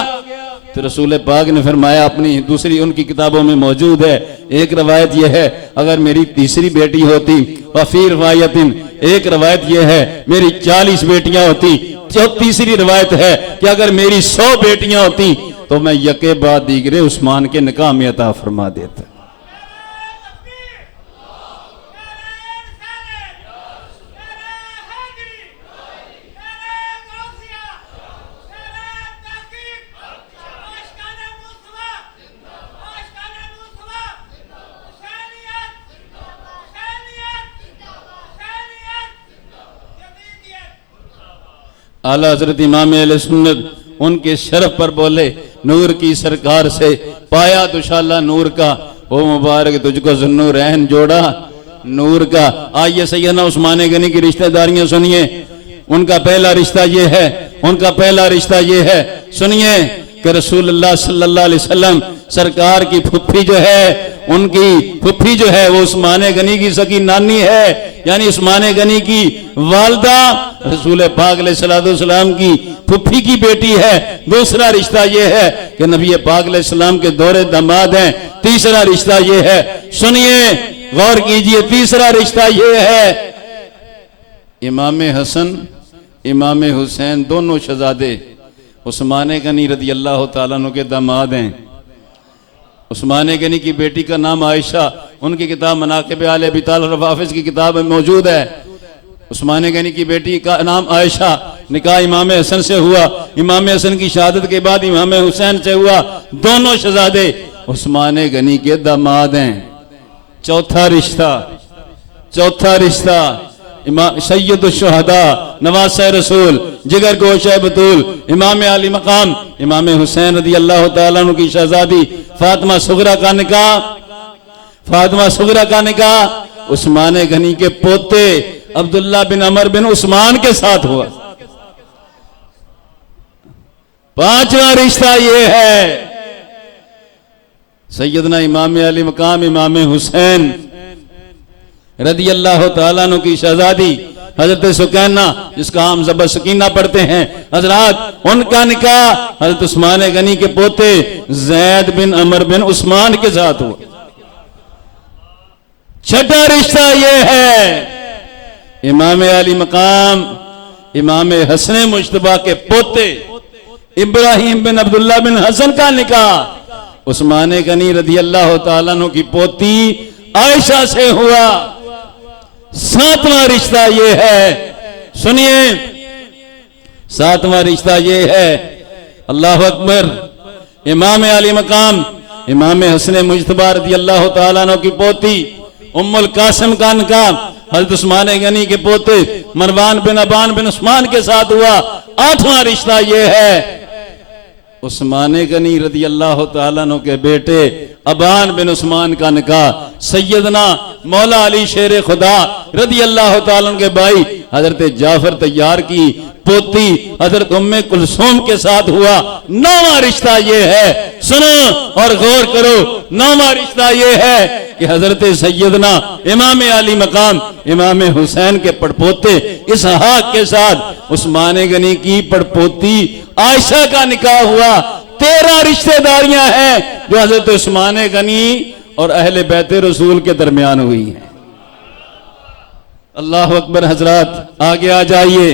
तो रसूल पाक ने फरमाया, अपनी दूसरी उनकी किताबों में मौजूद है, एक रवायत यह है अगर मेरी तीसरी बेटी होती, वफी रवायतिन एक रवायत यह है मेरी 40 बेटियां होती, जो तीसरी रवायत है कि अगर मेरी 100 बेटियां होती तो मैं यके बाद दीगरे उस्मान के निकाह में अता फरमा देता। आला हजरत इमाम अहले सुन्नत उनके शरफ पर बोले, नूर की सरकार से पाया दुशाला नूर का, ओ मुबारक तुझको ज़ुन्नुरैन जोड़ा नूर का। आइए सैयदना उस्मान गनी की रिश्तेदारियां सुनिए। उनका पहला रिश्ता ये है, सुनिए कि रसूलुल्लाह सल्लल्लाहु अलैहि वसल्लम सरकार की फुफ्फी जो है, उनकी फुफ्फी जो है वो उस्मान गनी की सकी नानी है, यानी उस्मान गनी की वालदा रसूल पाक अलैहिस्सलाम की फुफ्फी की बेटी है। दूसरा रिश्ता ये है कि नबी पाक अलैहिस्सलाम के दोहरे दामाद हैं। तीसरा रिश्ता ये है, सुनिए गौर कीजिए, तीसरा रिश्ता ये है इमाम हसन इमाम हुसैन दोनों शहजादे उस्मान गनी रज़ी अल्लाह तआला अन्हु के दामाद हैं। उस्मान गनी की बेटी का नाम आयशा, उनकी किताब मनाक़िब आले अबी तालिब हाफिज़ की किताब में मौजूद है। उस्मान गनी की बेटी का नाम आयशा, निकाह इमाम हसन से हुआ, इमाम हसन की शहादत के बाद इमाम हुसैन से हुआ। दोनों शहजादे उस्मान गनी के दामाद हैं। चौथा रिश्ता इमाम सैयद शुहदा नवासे रसूल जिगर गोशे बतूल इमाम आली मकाम इमाम हुसैन रज़ी अल्लाह तआला अन्हु की शहजादी फातिमा सुगरा का निकाह उस्मान गनी के पोते अब्दुल्ला बिन अमर बिन उस्मान के साथ हुआ। पांचवा रिश्ता ये है सैयदना इमाम अली मकाम इमाम हुसैन रदी अल्लाह तआला अन्हु की शहजादी हजरत सुकैना, जिसका हम ज़बा सकीना पढ़ते हैं, हजरात उनका निकाह हजरत उस्मान गनी के पोते जैद बिन अमर बिन उस्मान के साथ हुआ। छठा रिश्ता ये है इमाम अली मकाम इमाम हसन मुश्तबा के पोते इब्राहिम बिन अब्दुल्ला बिन हसन का निकाह उस्मान गनी रदी अल्लाह तआला अन्हु की पोती आयशा से हुआ। सातवां रिश्ता ये है, सुनिए, सातवां रिश्ता ये है, अल्लाह अकबर, इमाम अली मकाम इमाम हसन मुश्तबा रदी अल्लाह तआला अन्हु की पोती उम्मुल कासिम का निकाह हज़रत उस्मान गनी के पोते मरवान बिन अबान बिन उस्मान के साथ हुआ। आठवां रिश्ता ये है उस्मान गनी रदी अल्लाह तआला अन्हु के बेटे अबान बिन उस्मान का निकाह सैयदना मौला अली शेर खुदा रदी अल्लाह तआला अन्हु के भाई हजरत जाफर तैयार की पोती हजरत उम्मे कुलसूम के साथ हुआ। नौवां रिश्ता ये है, सुनो और गौर करो, नौवां रिश्ता ये है कि हजरत सैयदना इमाम अली मकाम इमाम हुसैन के पड़पोते इसहाक के साथ उस्मान गनी की पड़पोती आयशा का निकाह हुआ। 13 रिश्तेदारियां हैं जो हजरत उस्मान गनी और अहले बैते रसूल के दरमियान हुई हैं। अल्लाह अकबर। हजरात आगे आ जाइए,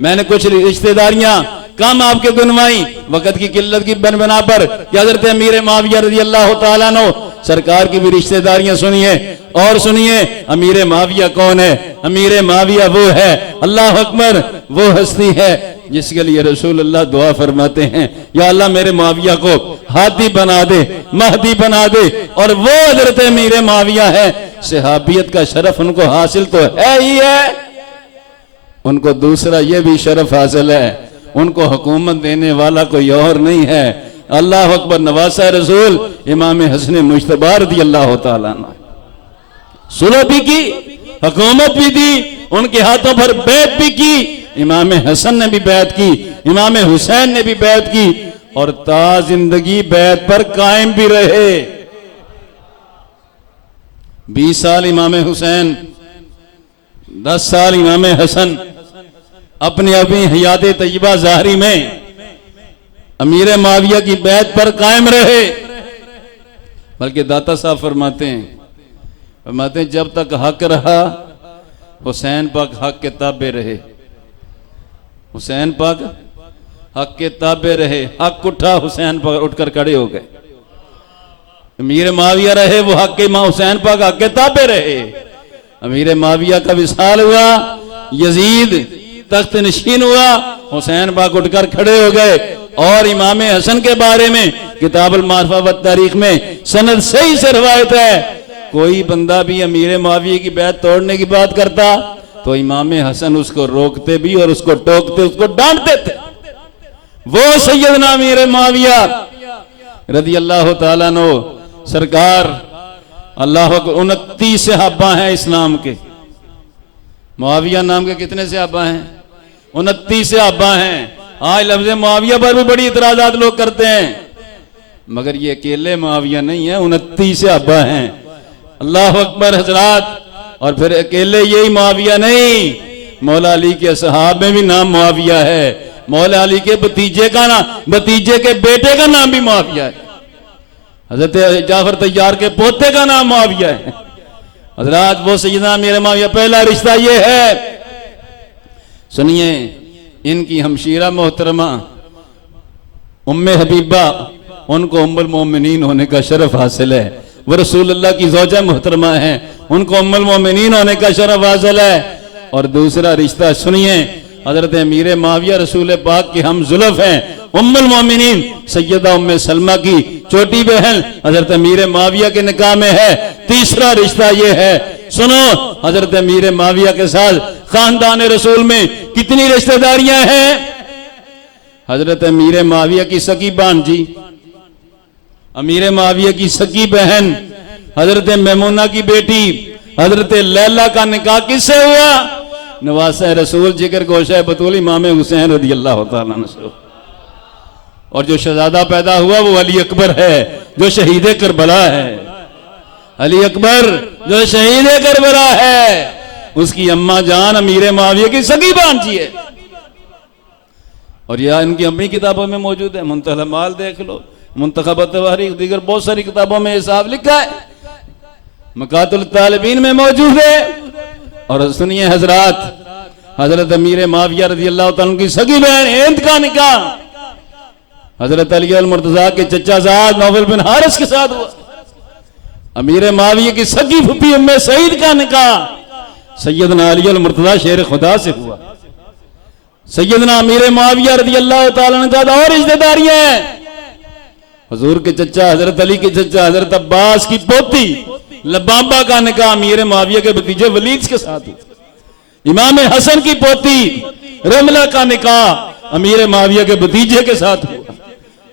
मैंने कुछ रिश्तेदारियां कम आपके गुनवाई वक़्त की किल्लत की बना पर कि हजरत अमीर माविया रज़ी अल्लाह तआला अन्हु सरकार की भी रिश्तेदारियां सुनिए और सुनिए। अमीर माविया कौन है? अमीर माविया वो है, अल्लाह अकबर, वो हस्ती है जिसके लिए रसूलुल्लाह दुआ फरमाते हैं, या अल्लाह मेरे माविया को हादी बना दे, महदी बना दे। और वो हजरत अमीर माविया है। सहाबियत का शरफ उनको हासिल तो है ही है, उनको दूसरा ये भी शरफ हासिल है, उनको हुकूमत देने वाला कोई और नहीं है। अल्लाह अकबर। नवासा रसूल इमाम हसन मुश्तबा रज़ी अल्लाह तआला अन्हु, सुलह भी की, हुकूमत भी दी, उनके हाथों पर बैत भी की, इमाम हसन ने भी बैत की, इमाम हुसैन ने भी बैत की और ता जिंदगी बैत पर कायम भी रहे। 20 साल इमाम हुसैन, 10 साल इमाम हसन अपनी अपनी हयात तय्यबा ज़ाहरी में अमीर माविया की बैत पर कायम रहे। बल्कि दाता साहब फरमाते हैं जब तक हक रहा हुसैन पाक हक के ताबे रहे, हुसैन पाक हक के ताबे रहे। हक उठा, हुसैन पाक उठकर खड़े हो गए। अमीर माविया रहे, वो हक के मां हुसैन पाक हक के ताबे रहे। अमीर माविया का विसाल हुआ, यजीद तख्त नशीन हुआ, हुसैन पाक उठकर खड़े हो गए। और इमाम हसन के बारे में किताबुल मारिफा व तारीख में सनद सही से रवायत है, कोई बंदा भी अमीर माविया की बैत तोड़ने की बात करता तो इमाम हसन उसको रोकते भी और उसको टोकते, उसको डांटते थे। वो सैयदना अमीर माविया रज़ी अल्लाह तआला अन्हु सरकार, अल्लाह को 29 सहाबा हैं इस्लाम के। मुआविया नाम के कितने सहाबा हैं? 29 सहाबा हैं। आज लफ्ज़ मुआविया पर भी बड़ी इतराज़ात लोग करते हैं, मगर ये अकेले मुआविया नहीं है, 29 सहाबा हैं। अल्लाह अकबर। हजरात, और फिर अकेले यही मुआविया नहीं, मौला अली के सहाब में भी नाम मुआविया है। मौला अली के भतीजे का नाम, भतीजे के बेटे का नाम भी मुआविया है। हजरत जाफर तैयार के पोते का नाम मुआविया है। हजरात, वो सैयदना अमीर मुआविया। पहला रिश्ता ये है, सुनिए, इनकी हमशीरा मोहतरमा उम्मे हबीबा, उनको उम्मुल मोमिनीन होने का शरफ हासिल है। वो रसूलुल्लाह की ज़ौजा मोहतरमा है, उनको उम्मुल मोमिनीन होने का शरफ हासिल है। और दूसरा रिश्ता सुनिए, हजरत अमीर माविया रसूल पाक की हम जुल्फ हैं, उम्मुल मोमिनीन सैयदा उम्मे सलमा की छोटी बहन हजरत अमीर माविया के निकाह में है। तीसरा रिश्ता ये है, सुनो, हजरत अमीर माविया के साथ खानदान रसूल में कितनी रिश्तेदारियां हैं। हजरत अमीर माविया की सकी भांजी, अमीर माविया की सकी बहन हजरत मैमूना की बेटी हजरत लैला का निकाह किससे हुआ? नवासा रसूल जिक्र गोशा बतूल इमाम हुसैन रज़ी अल्लाह तआला अन्हु। और जो शहजादा पैदा हुआ वो अली अकबर है जो शहीद करबला है। अली अकबर जो शहीद करबला है, उसकी अम्मा जान अमीर मुआविया की सगी भांजी है। और यह इनकी अपनी किताबों में मौजूद है। मुंतखब माल देख लो, मुंतखब तवारीख, दीगर बहुत सारी किताबों में हिसाब लिखा है, मकातुल तालिबीन में मौजूद है। और सुनिए हजरात, हजरत अमीर मुआविया रज़ी अल्लाह तआला की सगी बहन हिंद का निकाह हजरत अली अल मुर्तजा के चचाजाद नौफल बिन हारिस के साथ हुआ। अमीर मुआविया की सगी फूफी उम्मे सईद का निकाह सैयदना अली अल मुर्तजा शेर खुदा से हुआ। सैयदना अमीर मुआविया रज़ी अल्लाह तआला अन्हु का और रिश्तेदारियां हैं। हुजूर के चचा हजरत अली के चचा हजरत अब्बास की पोती लबाबा का निकाह अमीर मुआविया के भतीजे वलीद के साथ हुआ। इमाम हसन की पोती रमला का निकाह अमीर मुआविया के भतीजे के साथ हुआ।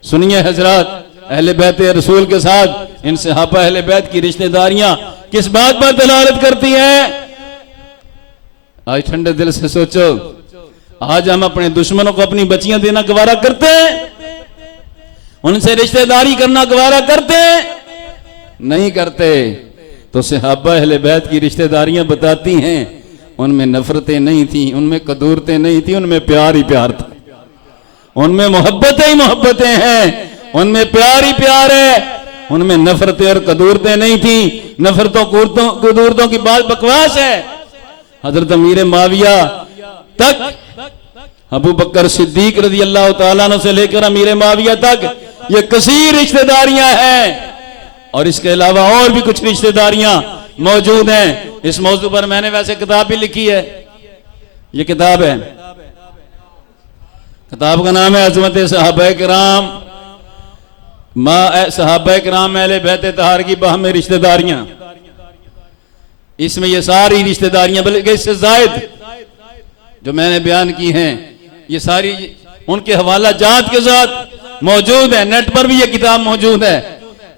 सुनिए हजरात, अहले बैत रसूल के साथ इन सहाबा अहले बैत की रिश्तेदारियां किस बात पर दलालत करती हैं? आज ठंडे दिल से सोचो, आज हम अपने दुश्मनों को अपनी बच्चियां देना गवारा करते हैं? उनसे रिश्तेदारी करना गवारा करते हैं? नहीं करते। तो सहाबा अहले बैत की रिश्तेदारियां बताती हैं, उनमें नफरतें नहीं थी, उनमें कदूरतें नहीं थी, उनमें प्यार ही प्यार था, उनमें मोहब्बतें ही मोहब्बतें हैं, उनमें प्यार ही प्यार है, उनमें नफरतें और कदूरतें नहीं थी। नफरतों कदूरतों की बात बकवास है। हजरत अमीर मुआविया तक अबू बकर सिद्दीक रज़ी अल्लाह तआला अन्हु से लेकर अमीर मुआविया तक ये कसीर रिश्तेदारियां हैं। और इसके अलावा और भी कुछ रिश्तेदारियां मौजूद हैं। इस मौजू पर मैंने वैसे किताब भी लिखी है। ये किताब है, किताब का नाम है अज़मत सहाबाए किराम सहाबाए किराम अहले बैत तहार की बाहमी रिश्तेदारियां। इसमें ये सारी रिश्तेदारियां, बल्कि इससे जायद जो मैंने बयान की हैं, ये सारी उनके हवाला जात के साथ मौजूद है। नेट पर भी ये किताब मौजूद है,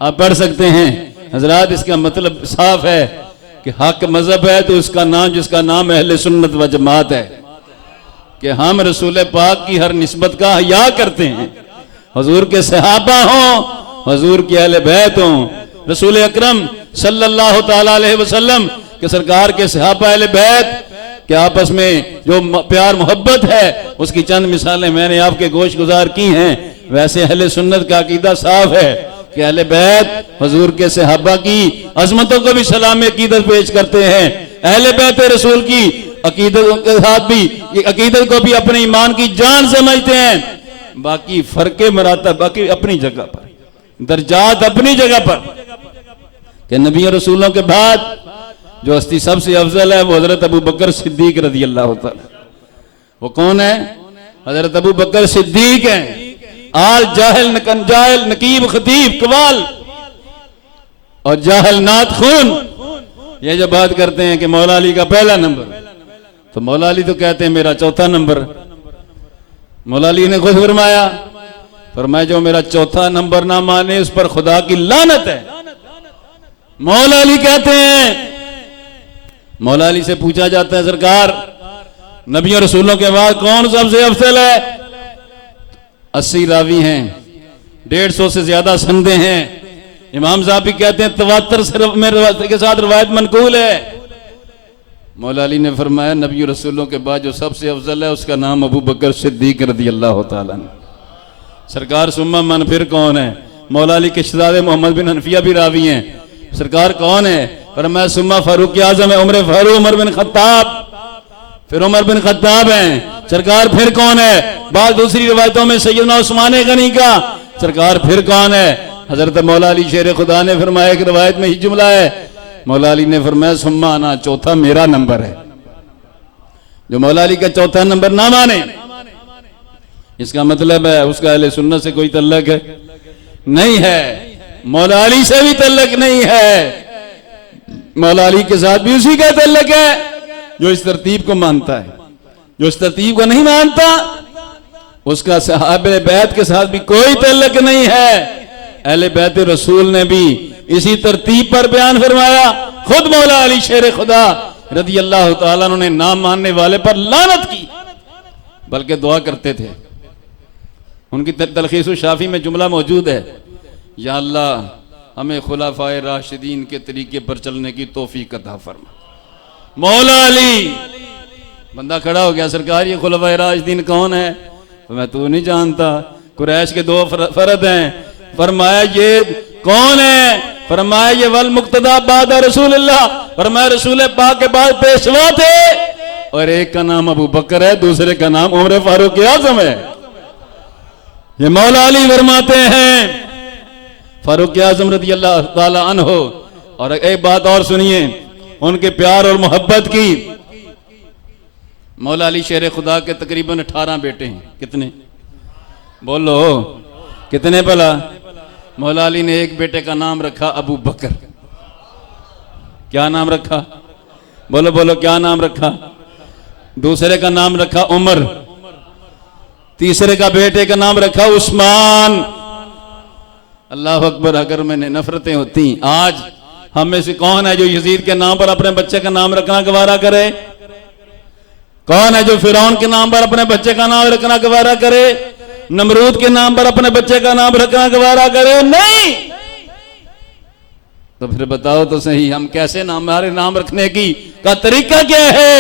आप पढ़ सकते हैं। हजरात, इसका मतलब साफ है कि हक मजहब है तो उसका नाम, जिसका नाम अहले सुन्नत व जमात है, कि हम रसूल पाक की हर निस्बत का हया करते हैं। हुजूर के सहाबा हों, हुजूर के अहले बैत हों, रसूल अकरम सल्लल्लाहु तआला अलैहि वसल्लम के सरकार के सहाबा अहले बैत के आपस में जो प्यार मोहब्बत है, उसकी चंद मिसालें मैंने आपके गोश गुजार की हैं। वैसे अहले सुन्नत का अकीदा साफ है कि अहले बैत हुजूर के सहाबा की अजमतों को भी सलाम अकीदत पेश करते हैं। अहले बैत रसूल की अकीदत के साथ भी अकीदत को भी अपने ईमान की जान समझते हैं। बाकी फर्के मरातब बाकी अपनी जगह पर, दर्जात अपनी जगह पर, कि नबी और रसूलों के बाद जो हस्ती सबसे अफजल है वो हजरत अबू बकर सिद्दीक रज़ी अल्लाह तआला। वो कौन है? हजरत अबू बकर सिद्दीक हैं। आल जाहिल नकीब खतीब कवाल और जाहिल नात खून। ये जो बात करते हैं कि मौला अली का पहला नंबर, तो मौला अली तो कहते हैं मेरा चौथा नंबर। मौला अली ने खुद फरमाया जो मेरा चौथा नंबर ना माने उस पर खुदा की लानत है। मौला अली कहते हैं। मौला अली से पूछा जाता है, सरकार नबी और रसूलों के बाद कौन सबसे अफजल है? 80 रावी हैं, 150 से ज्यादा संदे हैं। इमाम साहब भी कहते हैं तवातर के साथ रवायत मनकूल है। मौला अली ने फरमाया नबी और रसूलों के बाद जो सबसे अफजल है उसका नाम अबू बकर सिद्दीक रज़ी अल्लाह तआला अन्हु। सरकार सुम्मा मन फिर कौन है? मौला अली के शहजादे मोहम्मद बिन हनफिया भी रावी हैं। सरकार कौन है? फरमाया सुम्मा फारूक आजम है, उमर फारूक, उमर बिन खत्ताब, फिर उमर बिन खत्ताब हैं। सरकार फिर कौन है? बाद दूसरी रिवायतों में सैयदना उस्मान गनी का। सरकार फिर कौन है? हजरत मौला अली शेर खुदा ने फरमाया, एक रिवायत में ही जुमला है, मौला अली ने फरमाया सुम्मा आना, चौथा मेरा नंबर है। जो मौला अली का चौथा नंबर ना माने, इसका मतलब है उसका अहले सुन्नत से कोई तल्लक है नहीं है, मौला अली से भी तल्लक नहीं है। मौला अली के साथ भी उसी का तल्लक है जो इस तरतीब को मानता है। जो इस तरतीब को नहीं मानता उसका सहाबे बैत के साथ भी कोई तल्लक नहीं है। अहले बैत रसूल ने भी इसी तरतीब पर बयान फरमाया। खुद मौला अली शेर खुदा रज़ी अल्लाह तआला अन्हु ने नाम मानने वाले पर लानत की, बल्कि दुआ करते थे उनकी तलखीस शाफी में जुमला मौजूद है, या अल्लाह हमें खुलाफाए राशिदीन के तरीके पर चलने की तौफीक अता फरमा। मौला अली, बंदा खड़ा हो गया, सरकार ये खुलाफाए राशिदीन कौन है? तो मैं तू नहीं जानता, कुरैश के 2 फर्द हैं। फरमाया ये कौन है? फरमाया ये वल मुक्तदा बाद रसूलुल्लाह, फरमाया रसूल पाक के बाद पेशवा थे, और एक का नाम अबू बकर है, दूसरे का नाम उमर फारूक आजम है। ये मौला अली फरमाते हैं फारूक आजम रज़ी अल्लाह ताला अन्हो। और एक बात और सुनिए उनके प्यार और मोहब्बत की। मौला अली शेर खुदा के तकरीबन 18 बेटे हैं। कितने बोलो, कितने भला? मौला अली ने एक बेटे का नाम रखा अबू बकर। क्या नाम रखा? बोलो बोलो, क्या नाम रखा? दूसरे का नाम रखा उमर, तीसरे का बेटे का नाम रखा उस्मान। अल्लाह अकबर। अगर मैंने नफरतें होती, आज हम में से कौन है जो यजीद के नाम पर अपने बच्चे का नाम रखना गवारा करे? कौन है जो फिरौन के नाम पर अपने बच्चे का नाम रखना गवारा करे? नमरूद के नाम पर अपने बच्चे का नाम रखना गवारा करे? नहीं। तो फिर बताओ तो सही, हम कैसे नाम, हमारे नाम रखने की का तरीका क्या है?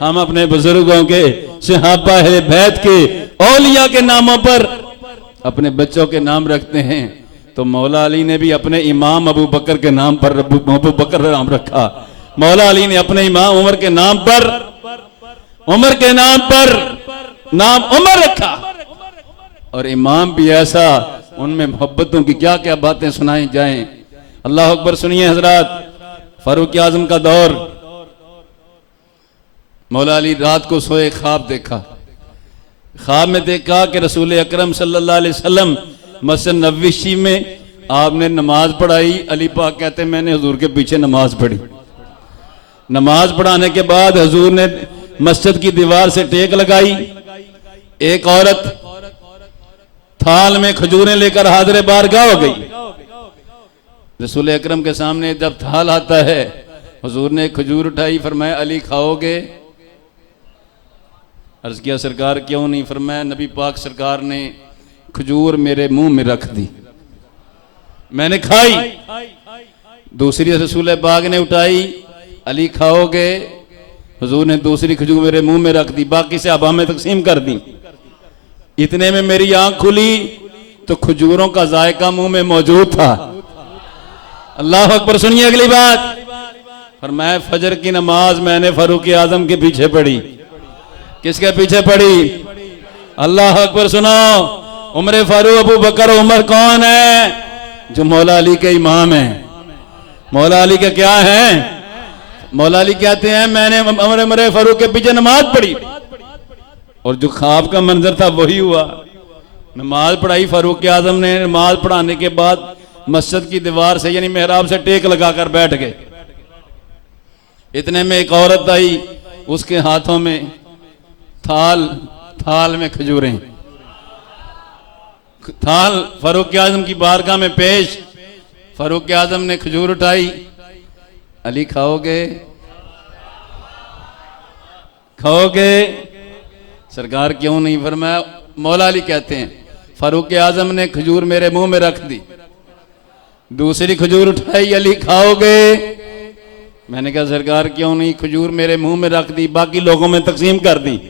हम अपने बुजुर्गों के, सहाबा है बैत के, औलिया के नामों पर अपने बच्चों के नाम रखते हैं। तो मौला अली ने भी अपने इमाम अबू बकर के नाम पर अबू बकर नाम रखा। मौला अली ने अपने इमाम उमर के नाम पर, उमर के नाम पर नाम उमर रखा। और इमाम भी ऐसा, उनमें मोहब्बतों की क्या क्या बातें सुनाई जाएं। अल्लाह अकबर। सुनिए हजरात, फारूक आजम का दौर। मौला अली रात को सोए, ख्वाब देखा। ख्वाब में देखा कि रसूल अकरम सल्लल्लाहु अलैहि वसल्लम मस्जिद नबवी में आपने नमाज पढ़ाई। अली पाक कहते मैंने हुजूर के पीछे नमाज पढ़ी। नमाज पढ़ाने के बाद हुजूर ने मस्जिद की दीवार से टेक लगाई। एक औरत थाल में खजूरें लेकर हाज़िर बारगाह हो गई। रसूल अकरम के सामने जब थाल आता है, हुजूर ने खजूर उठाई, फरमाया अली खाओगे? अर्ज किया सरकार क्यों नहीं? फरमाया नबी पाक सरकार ने खजूर मेरे मुंह में रख दी, मैंने खाई। दूसरी रसूल पाक ने उठाई, अली खाओगे? हुजूर ने दूसरी खजूर मेरे मुंह में रख दी, बाकी से अबा में तकसीम कर दी। इतने में मेरी आंख खुली तो खजूरों का जायका मुंह में मौजूद था। अल्लाह अकबर। सुनिए अगली बात। फरमाया फजर की नमाज मैंने फारूक आजम के पीछे पढ़ी। किसके पीछे पढ़ी? अल्लाह अकबर। सुनो, उमर फारूक अबू बकर उमर कौन है? जो मौला अली के इमाम है। मौला अली के क्या है? मौला अली कहते हैं मैंने उमर फारूक के पीछे नमाज पढ़ी, और जो ख्वाब का मंजर था वही हुआ। नमाज पढ़ाई फारूक आजम ने। नमाज पढ़ाने के बाद मस्जिद की दीवार से यानी मेहराब से टेक लगाकर बैठ गए। इतने में एक औरत आई, उसके हाथों में थाल में खजूरें। थाल फारूक आजम की बारगाह में पेश। फारूक आजम ने खजूर उठाई, अली खाओगे? खाओगे? सरकार क्यों नहीं? फरमाया मौला अली कहते हैं फारूक आजम ने खजूर मेरे मुंह में रख दी, दूसरी खजूर उठाई, अली खाओगे? मैंने कहा सरकार क्यों नहीं? खजूर मेरे मुंह में रख दी, बाकी लोगों में तकसीम कर दी।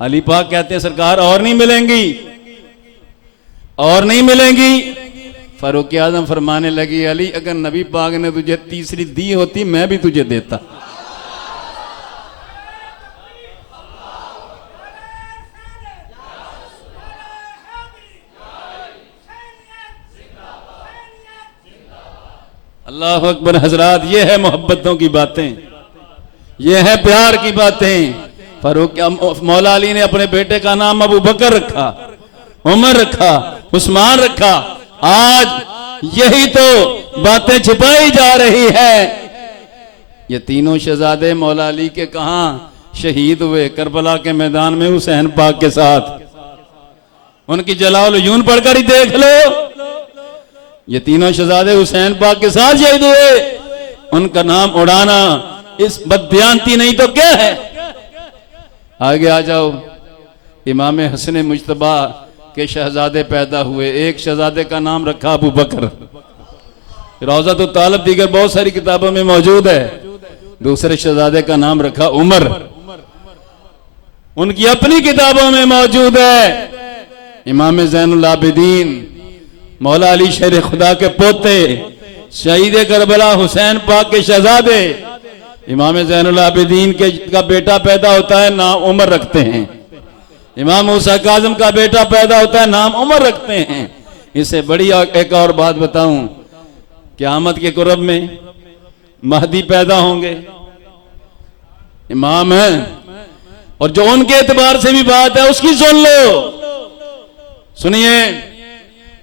अली पाक कहते हैं सरकार और नहीं मिलेंगी, और नहीं मिलेंगी। फारूक आजम फरमाने लगी अली अगर नबी पाक ने तुझे तीसरी दी होती मैं भी तुझे देता। अल्लाह अकबर। हजरात, ये है मोहब्बतों की बातें, ये है प्यार की बातें। फारूक मौला अली ने अपने बेटे का नाम अबू बकर रखा, उमर रखा, उस्मान रखा। आज यही तो बातें छिपाई जा रही है। ये तीनों शहजादे मौला अली के कहां शहीद हुए? करबला के मैदान में हुसैन पाक के साथ। उनकी जलाल यून पढ़कर ही देख लो। ये तीनों शहजादे हुसैन पाक के साथ शहीद हुए। उनका नाम उड़ाना इस बददियांती नहीं तो क्या है? आगे आ जाओ। इमाम हसन मुजतबा के शहजादे पैदा हुए। एक शहजादे का नाम रखा अबू बकर, रौज़ा तो तालब दीगर बहुत सारी किताबों में मौजूद है। दूसरे शहजादे का नाम रखा उमर, उनकी अपनी किताबों में मौजूद है। इमाम ज़ैनुल आबिदीन मौला अली शेर खुदा के पोते शहीद करबला हुसैन पाक के शहजादे इमाम ज़ैनुल आबिदीन के का बेटा पैदा होता है, नाम उमर रखते हैं। इमाम मूसा काज़िम का बेटा पैदा होता है, नाम उमर रखते हैं। इससे बड़ी एक और बात बताऊं, क़यामत के कुरब में महदी पैदा होंगे, इमाम है, और जो उनके एतबार से भी बात है उसकी सुन लो। सुनिए,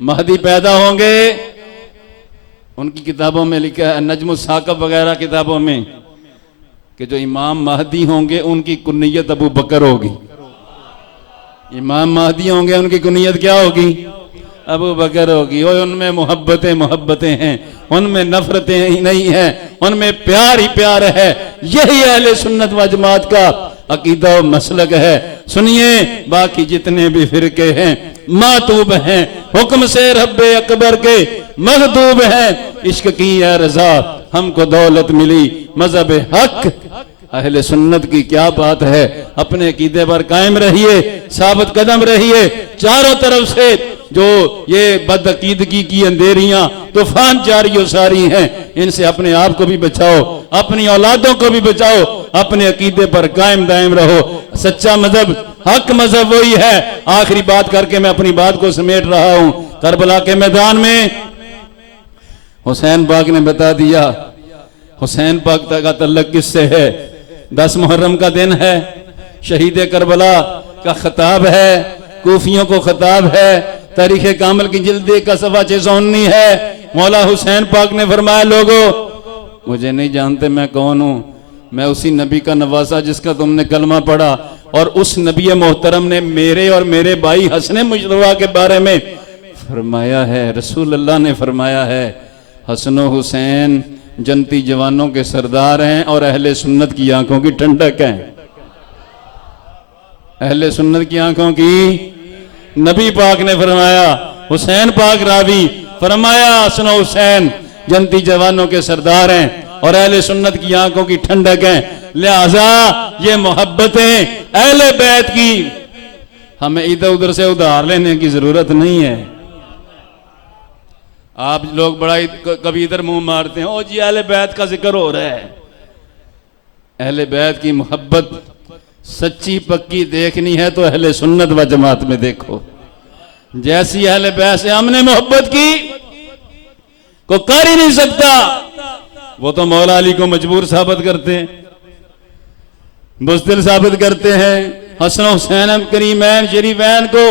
महदी पैदा होंगे, उनकी किताबों में लिखा है, नजमुस साकब वगैरह किताबों में, कि जो इमाम महदी होंगे उनकी कुन्नियत अबू बकर होगी। इमाम महदी होंगे उनकी कुन्नियत क्या होगी? अबू बकर होगी। और उनमें मोहब्बतें हैं, उनमें नफरतें ही नहीं है, उनमें प्यार ही प्यार है। यही अहले सुन्नत व जमात का अकीदा व मसलक है। सुनिए, बाकी जितने भी फिरके हैं मातूब हैं, हुक्म से रब्बे अकबर के महदूब हैं। इश्क की है रजा, हमको दौलत मिली मजहब हक। अहले सुन्नत की क्या बात है, अपने अकीदे पर कायम रहिए, साबित कदम रहिए। चारों तरफ से जो ये बदअकीदगी की अंधेरियां तूफान जारी सारी हैं, इनसे अपने आप को भी बचाओ, अपनी औलादों को भी बचाओ। अपने अकीदे पर कायम दायम रहो। सच्चा मजहब, हक मजहब वही है। आखिरी बात करके मैं अपनी बात को समेट रहा हूं। करबला के मैदान में हुसैन पाक ने बता दिया, हुसैन पाक का तल्लक किससे है? 10 मुहर्रम का दिन है, शहीद करबला का खिताब है, कूफियों को खिताब है। तारीख कामिल की जिल्द का सफा 619 है। मौला हुसैन पाक ने फरमाया, लोगो मुझे नहीं जानते मैं कौन हूं, मैं उसी नबी का नवासा जिसका तुमने कलमा पढ़ा। और उस नबी मोहतरम ने मेरे और मेरे भाई हसन मुशर्रफ के बारे में फरमाया है, रसूल अल्लाह ने फरमाया है, हसन हुसैन जनती जवानों के सरदार हैं और अहले सुन्नत की आंखों की ठंडक हैं। अहले सुन्नत की आंखों की, नबी पाक ने फरमाया, हुसैन पाक रावी फरमाया, हसन हुसैन जनती जवानों के सरदार हैं और अहले सुन्नत की आंखों की ठंडक हैं। लिहाजा ये मोहब्बतें अहले बैत की हमें इधर उधर से उधार लेने की जरूरत नहीं है। आप लोग बड़ा कभी इधर मुंह मारते हैं, ओ जी अहले बैत का जिक्र हो रहा है। अहले बैत की मोहब्बत सच्ची पक्की देखनी है तो अहले सुन्नत व जमात में देखो। जैसी अहले बैत से हमने मोहब्बत की को कर ही नहीं सकता। वो तो मौला अली को मजबूर साबित करते हैं, बुज़दिल साबित करते हैं। हसन हुसैन करीमैन शरीफैन को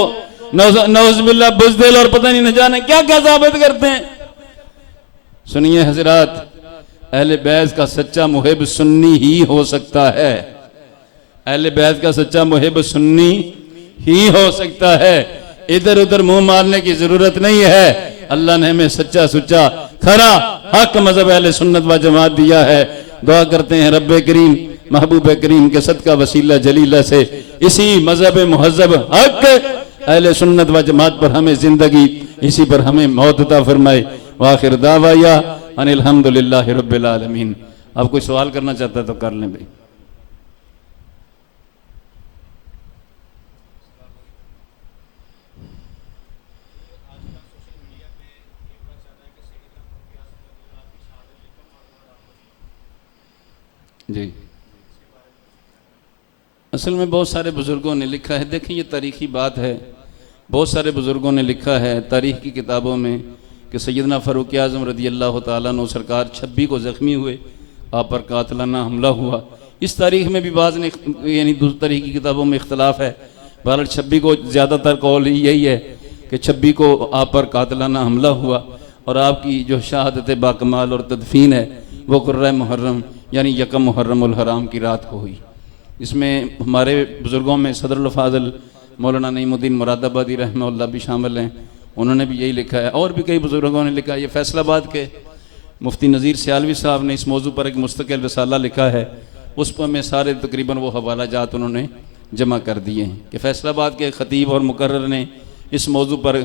नौज़ुबिल्लाह बुज़दिल और पता नहीं न जाने क्या क्या साबित करते हैं। सुनिए हज़रात, अहले बैत का सच्चा मुहिब सुन्नी ही हो सकता है। अहले बैत का सच्चा मुहिब सुन्नी ही हो सकता है। इधर उधर मुंह मारने की जरूरत नहीं है। अल्लाह ने हमें सच्चा सुच्चा खरा हक मजहब अहले सुन्नत व जमात दिया है। दुआ करते हैं रब्बे करीम महबूब करीम के सदका वसीला जलीला से इसी मजहब मुहज्जब हक अहले सुन्नत व जमात पर हमें जिंदगी, इसी पर हमें मौत अता फरमाए। वाखिर दावाया अनिल हम्दुलिल्लाहि रब्बिल आलमीन। आप कोई सवाल करना चाहता है तो कर लें भाई। जी, असल में बहुत सारे बुजुर्गों ने लिखा है। देखिए, ये तारीखी बात है। बहुत सारे बुजुर्गों ने लिखा है तारीख की किताबों में कि सैयदना फ़ारूक आज़म रज़ी अल्लाह तआला अन्हु सरकार 26 को ज़ख्मी हुए, आप पर कातलाना हमला हुआ। इस तारीख में भी बाज़ ने यानी दूसरी तारीख की किताबों में इख्तलाफ है। बहरहाल 26 को ज़्यादातर कौल यही है कि 26 को आप पर कातलाना हमला हुआ और आपकी जो शहादत बाकमाल और तदफीन है वो कुर्रा मुहर्रम यानी यकम मुहर्रमुल हराम की रात को हुई। इसमें हमारे बुज़ुर्गों में सदरुल फाज़िल मौलाना नईमुद्दीन मुरादाबादी रहमतुल्लाह भी शामिल हैं। उन्होंने भी यही लिखा है और भी कई बुज़ुर्गों ने लिखा है। ये फैसलाबाद के मुफ्ती नज़ीर सियालवी साहब ने इस मौजू पर एक मुस्तकिल रसाला लिखा है। उस पर में सारे तकरीबन वो हवाला जात उन्होंने जमा कर दिए हैं कि फैसलाबाद के ख़तीब और मुकर्रर ने इस मौजू पर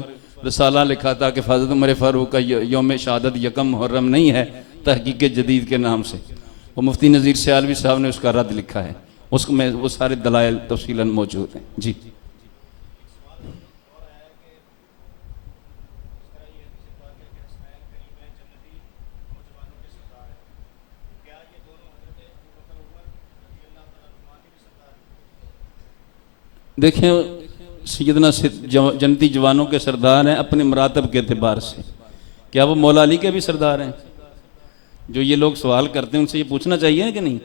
रसाला लिखा था कि हज़रत उमर फ़ारूक का यौम शहादत यकम मुहर्रम नहीं है, तहकीक जदीद के नाम से। वो मुफ्ती नज़ीर सियालवी साहब ने उसका रद्द लिखा है, उसमें वो सारे दलाइल तफसीलन मौजूद हैं। जी देखें, सैयदना जन्नती जवानों के सरदार हैं अपने मरातब के अतबार से। क्या वो मौला अली के भी सरदार हैं? जो ये लोग सवाल करते हैं उनसे ये पूछना चाहिए कि नहीं,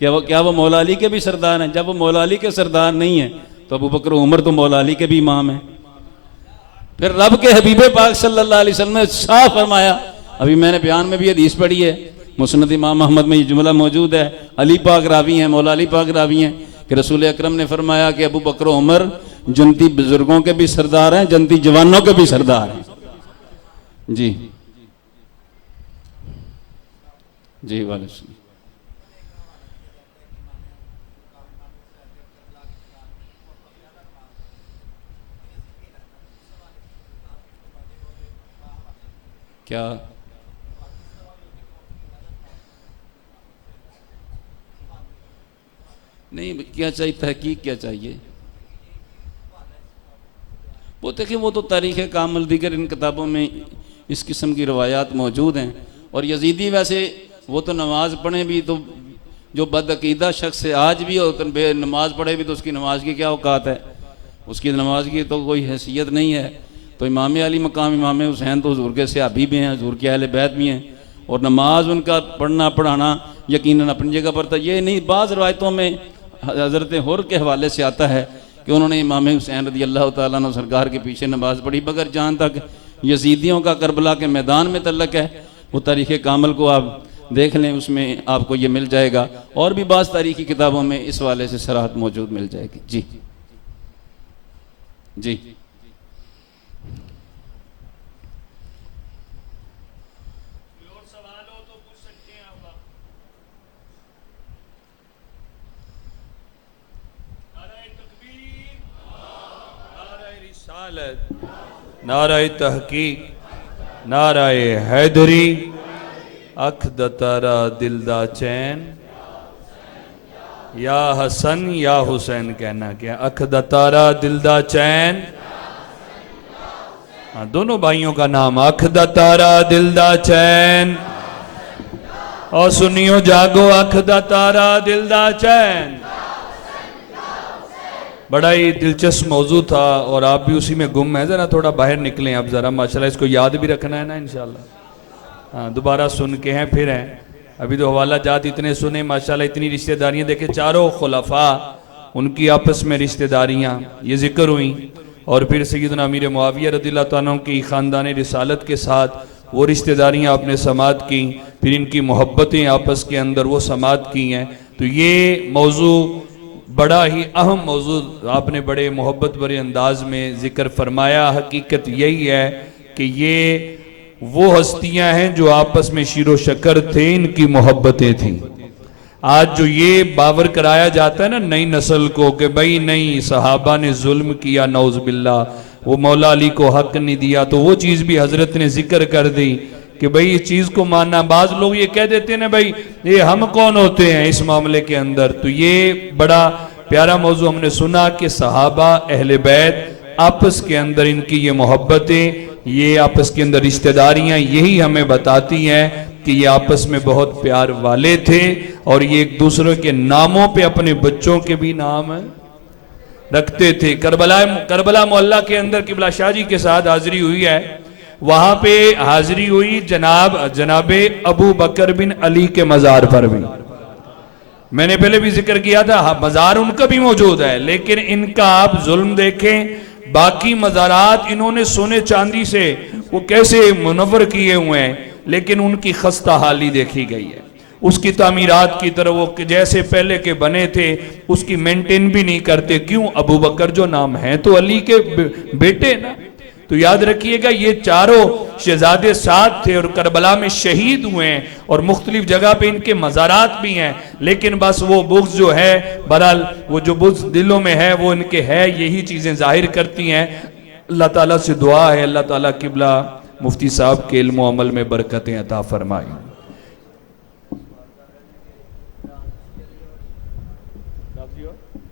क्या वो मौला अली के भी सरदार हैं? जब वो मौला अली के सरदार नहीं है तो अबू बकर उमर तो मौला अली के भी इमाम हैं। फिर रब के हबीब पाक सल्लल्लाहु अलैहि वसल्लम ने साफ फरमाया, अभी मैंने बयान में भी हदीस पढ़ी है, मुस्नद इमाम अहमद में ये जुमला मौजूद है, अली पाक रावी हैं, मौला अली पाक रावी हैं कि रसूल अकरम ने फरमाया कि अबू बकर उमर जन्नती बुजुर्गों के भी सरदार हैं, जन्नती जवानों के भी सरदार हैं। जी जी वालेकुम। क्या नहीं, क्या चाहिए, तहकीक क्या चाहिए? वो देखिए, वो तो तारीख़ कामिल दीगर इन किताबों में इस किस्म की रवायात मौजूद हैं। और यजीदी वैसे वो तो नमाज पढ़े भी तो जो बदअकीदा शख्स है आज भी, और नमाज पढ़े भी तो उसकी नमाज की क्या औकात है, उसकी नमाज की तो कोई हैसियत नहीं है। तो इमाम अली मकाम इमाम हुसैन तो हुजूर के सहाबी भी हैं, हुजूर के अहले बैत भी हैं, और नमाज उनका पढ़ना पढ़ाना यकीनन अपनी जगह पर था। ये नहीं, बाज़ रवायतों में हज़रत हुर के हवाले से आता है कि उन्होंने इमाम हुसैन रज़ी अल्लाह तआला अन्हु सरकार के पीछे नमाज पढ़ी। मगर जहाँ तक यजीदियों का करबला के मैदान में तल्लक है, वो तारीख़ कामिल को आप देख लें, उसमें आपको ये मिल जाएगा। और भी बाज़ तारीख़ी किताबों में इस वाले से सराहत मौजूद मिल जाएगी। जी जी नाराए तहकीक, नाराए हैदरी, अख दा तारा दिल दा चैन, या हसन या हुसैन कहना क्या, अख दा तारा दिल दा चैन। हाँ, दोनों भाइयों का नाम, अख दा तारा दिल दा चैन। और सुनियो जागो, अख दा तारा दिल दा चैन। बड़ा ही दिलचस्प मौजू था और आप भी उसी में गुम है। ज़रा थोड़ा बाहर निकलें आप ज़रा, माशाल्लाह इसको याद भी रखना है ना इंशाल्लाह। हाँ, दोबारा सुन के हैं फिर हैं। अभी तो हवाला जात इतने सुने माशाल्लाह, इतनी रिश्तेदारियाँ देखे, चारों खुलफा उनकी आपस में रिश्तेदारियाँ ये जिक्र हुई। और फिर सैयदना अमीर मुआविया रज़ियल्लाहु ताला अन्हु की ख़ानदान रिसालत के साथ वो रिश्तेदारियाँ आपने समात की, फिर इनकी मोहब्बतें आपस के अंदर वो समात की हैं। तो ये मौजू बड़ा ही अहम मौजू आपने बड़े मोहब्बत भरे अंदाज में ज़िक्र फरमाया। हकीकत यही है कि ये वो हस्तियां हैं जो आपस में शीरो शक्कर थे, इनकी मोहब्बतें थीं। आज जो ये बावर कराया जाता है ना नई नस्ल को कि भाई नहीं सहाबा ने जुल्म किया, नौज बिल्ला, वो मौला अली को हक नहीं दिया, तो वो चीज़ भी हजरत ने जिक्र कर दी कि भाई इस चीज़ को मानना। बाज लोग ये कह देते हैं ना भाई ये हम कौन होते हैं इस मामले के अंदर। तो ये बड़ा प्यारा मौजू हमने सुना कि सहाबा अहले बैत आपस के अंदर इनकी ये मोहब्बतें, ये आपस के अंदर रिश्तेदारियां यही हमें बताती हैं कि ये आपस में बहुत प्यार वाले थे और ये एक दूसरे के नामों पे अपने बच्चों के भी नाम रखते थे। करबला मोहल्ला के अंदर किबला शाह जी के साथ हाजिरी हुई है, वहां पे हाजिरी हुई जनाबे अबू बकर बिन अली के मजार पर भी। मैंने पहले भी जिक्र किया था, मजार उनका भी मौजूद है, लेकिन इनका आप जुल्म देखें, बाकी मज़ारात इन्होंने सोने चांदी से वो कैसे मुनव्वर किए हुए हैं, लेकिन उनकी खस्ता हाली देखी गई है। उसकी तामीरात की तरह वो जैसे पहले के बने थे उसकी मेंटेन भी नहीं करते। क्यों? अबू बकर जो नाम है तो अली के बेटे ना। तो याद रखिएगा ये चारों शहजादे साथ थे और करबला में शहीद हुए हैं और मुख्तलिफ जगह पे इनके मज़ारात भी हैं, लेकिन बस वो बुग़्ज़ जो है, बहरहाल वो जो बुग़्ज़ दिलों में है वो इनके है, यही चीज़ें जाहिर करती हैं। अल्लाह ताला से दुआ है, अल्लाह ताला किबला मुफ्ती साहब के इल्म व अमल में बरकतें अता फरमाए।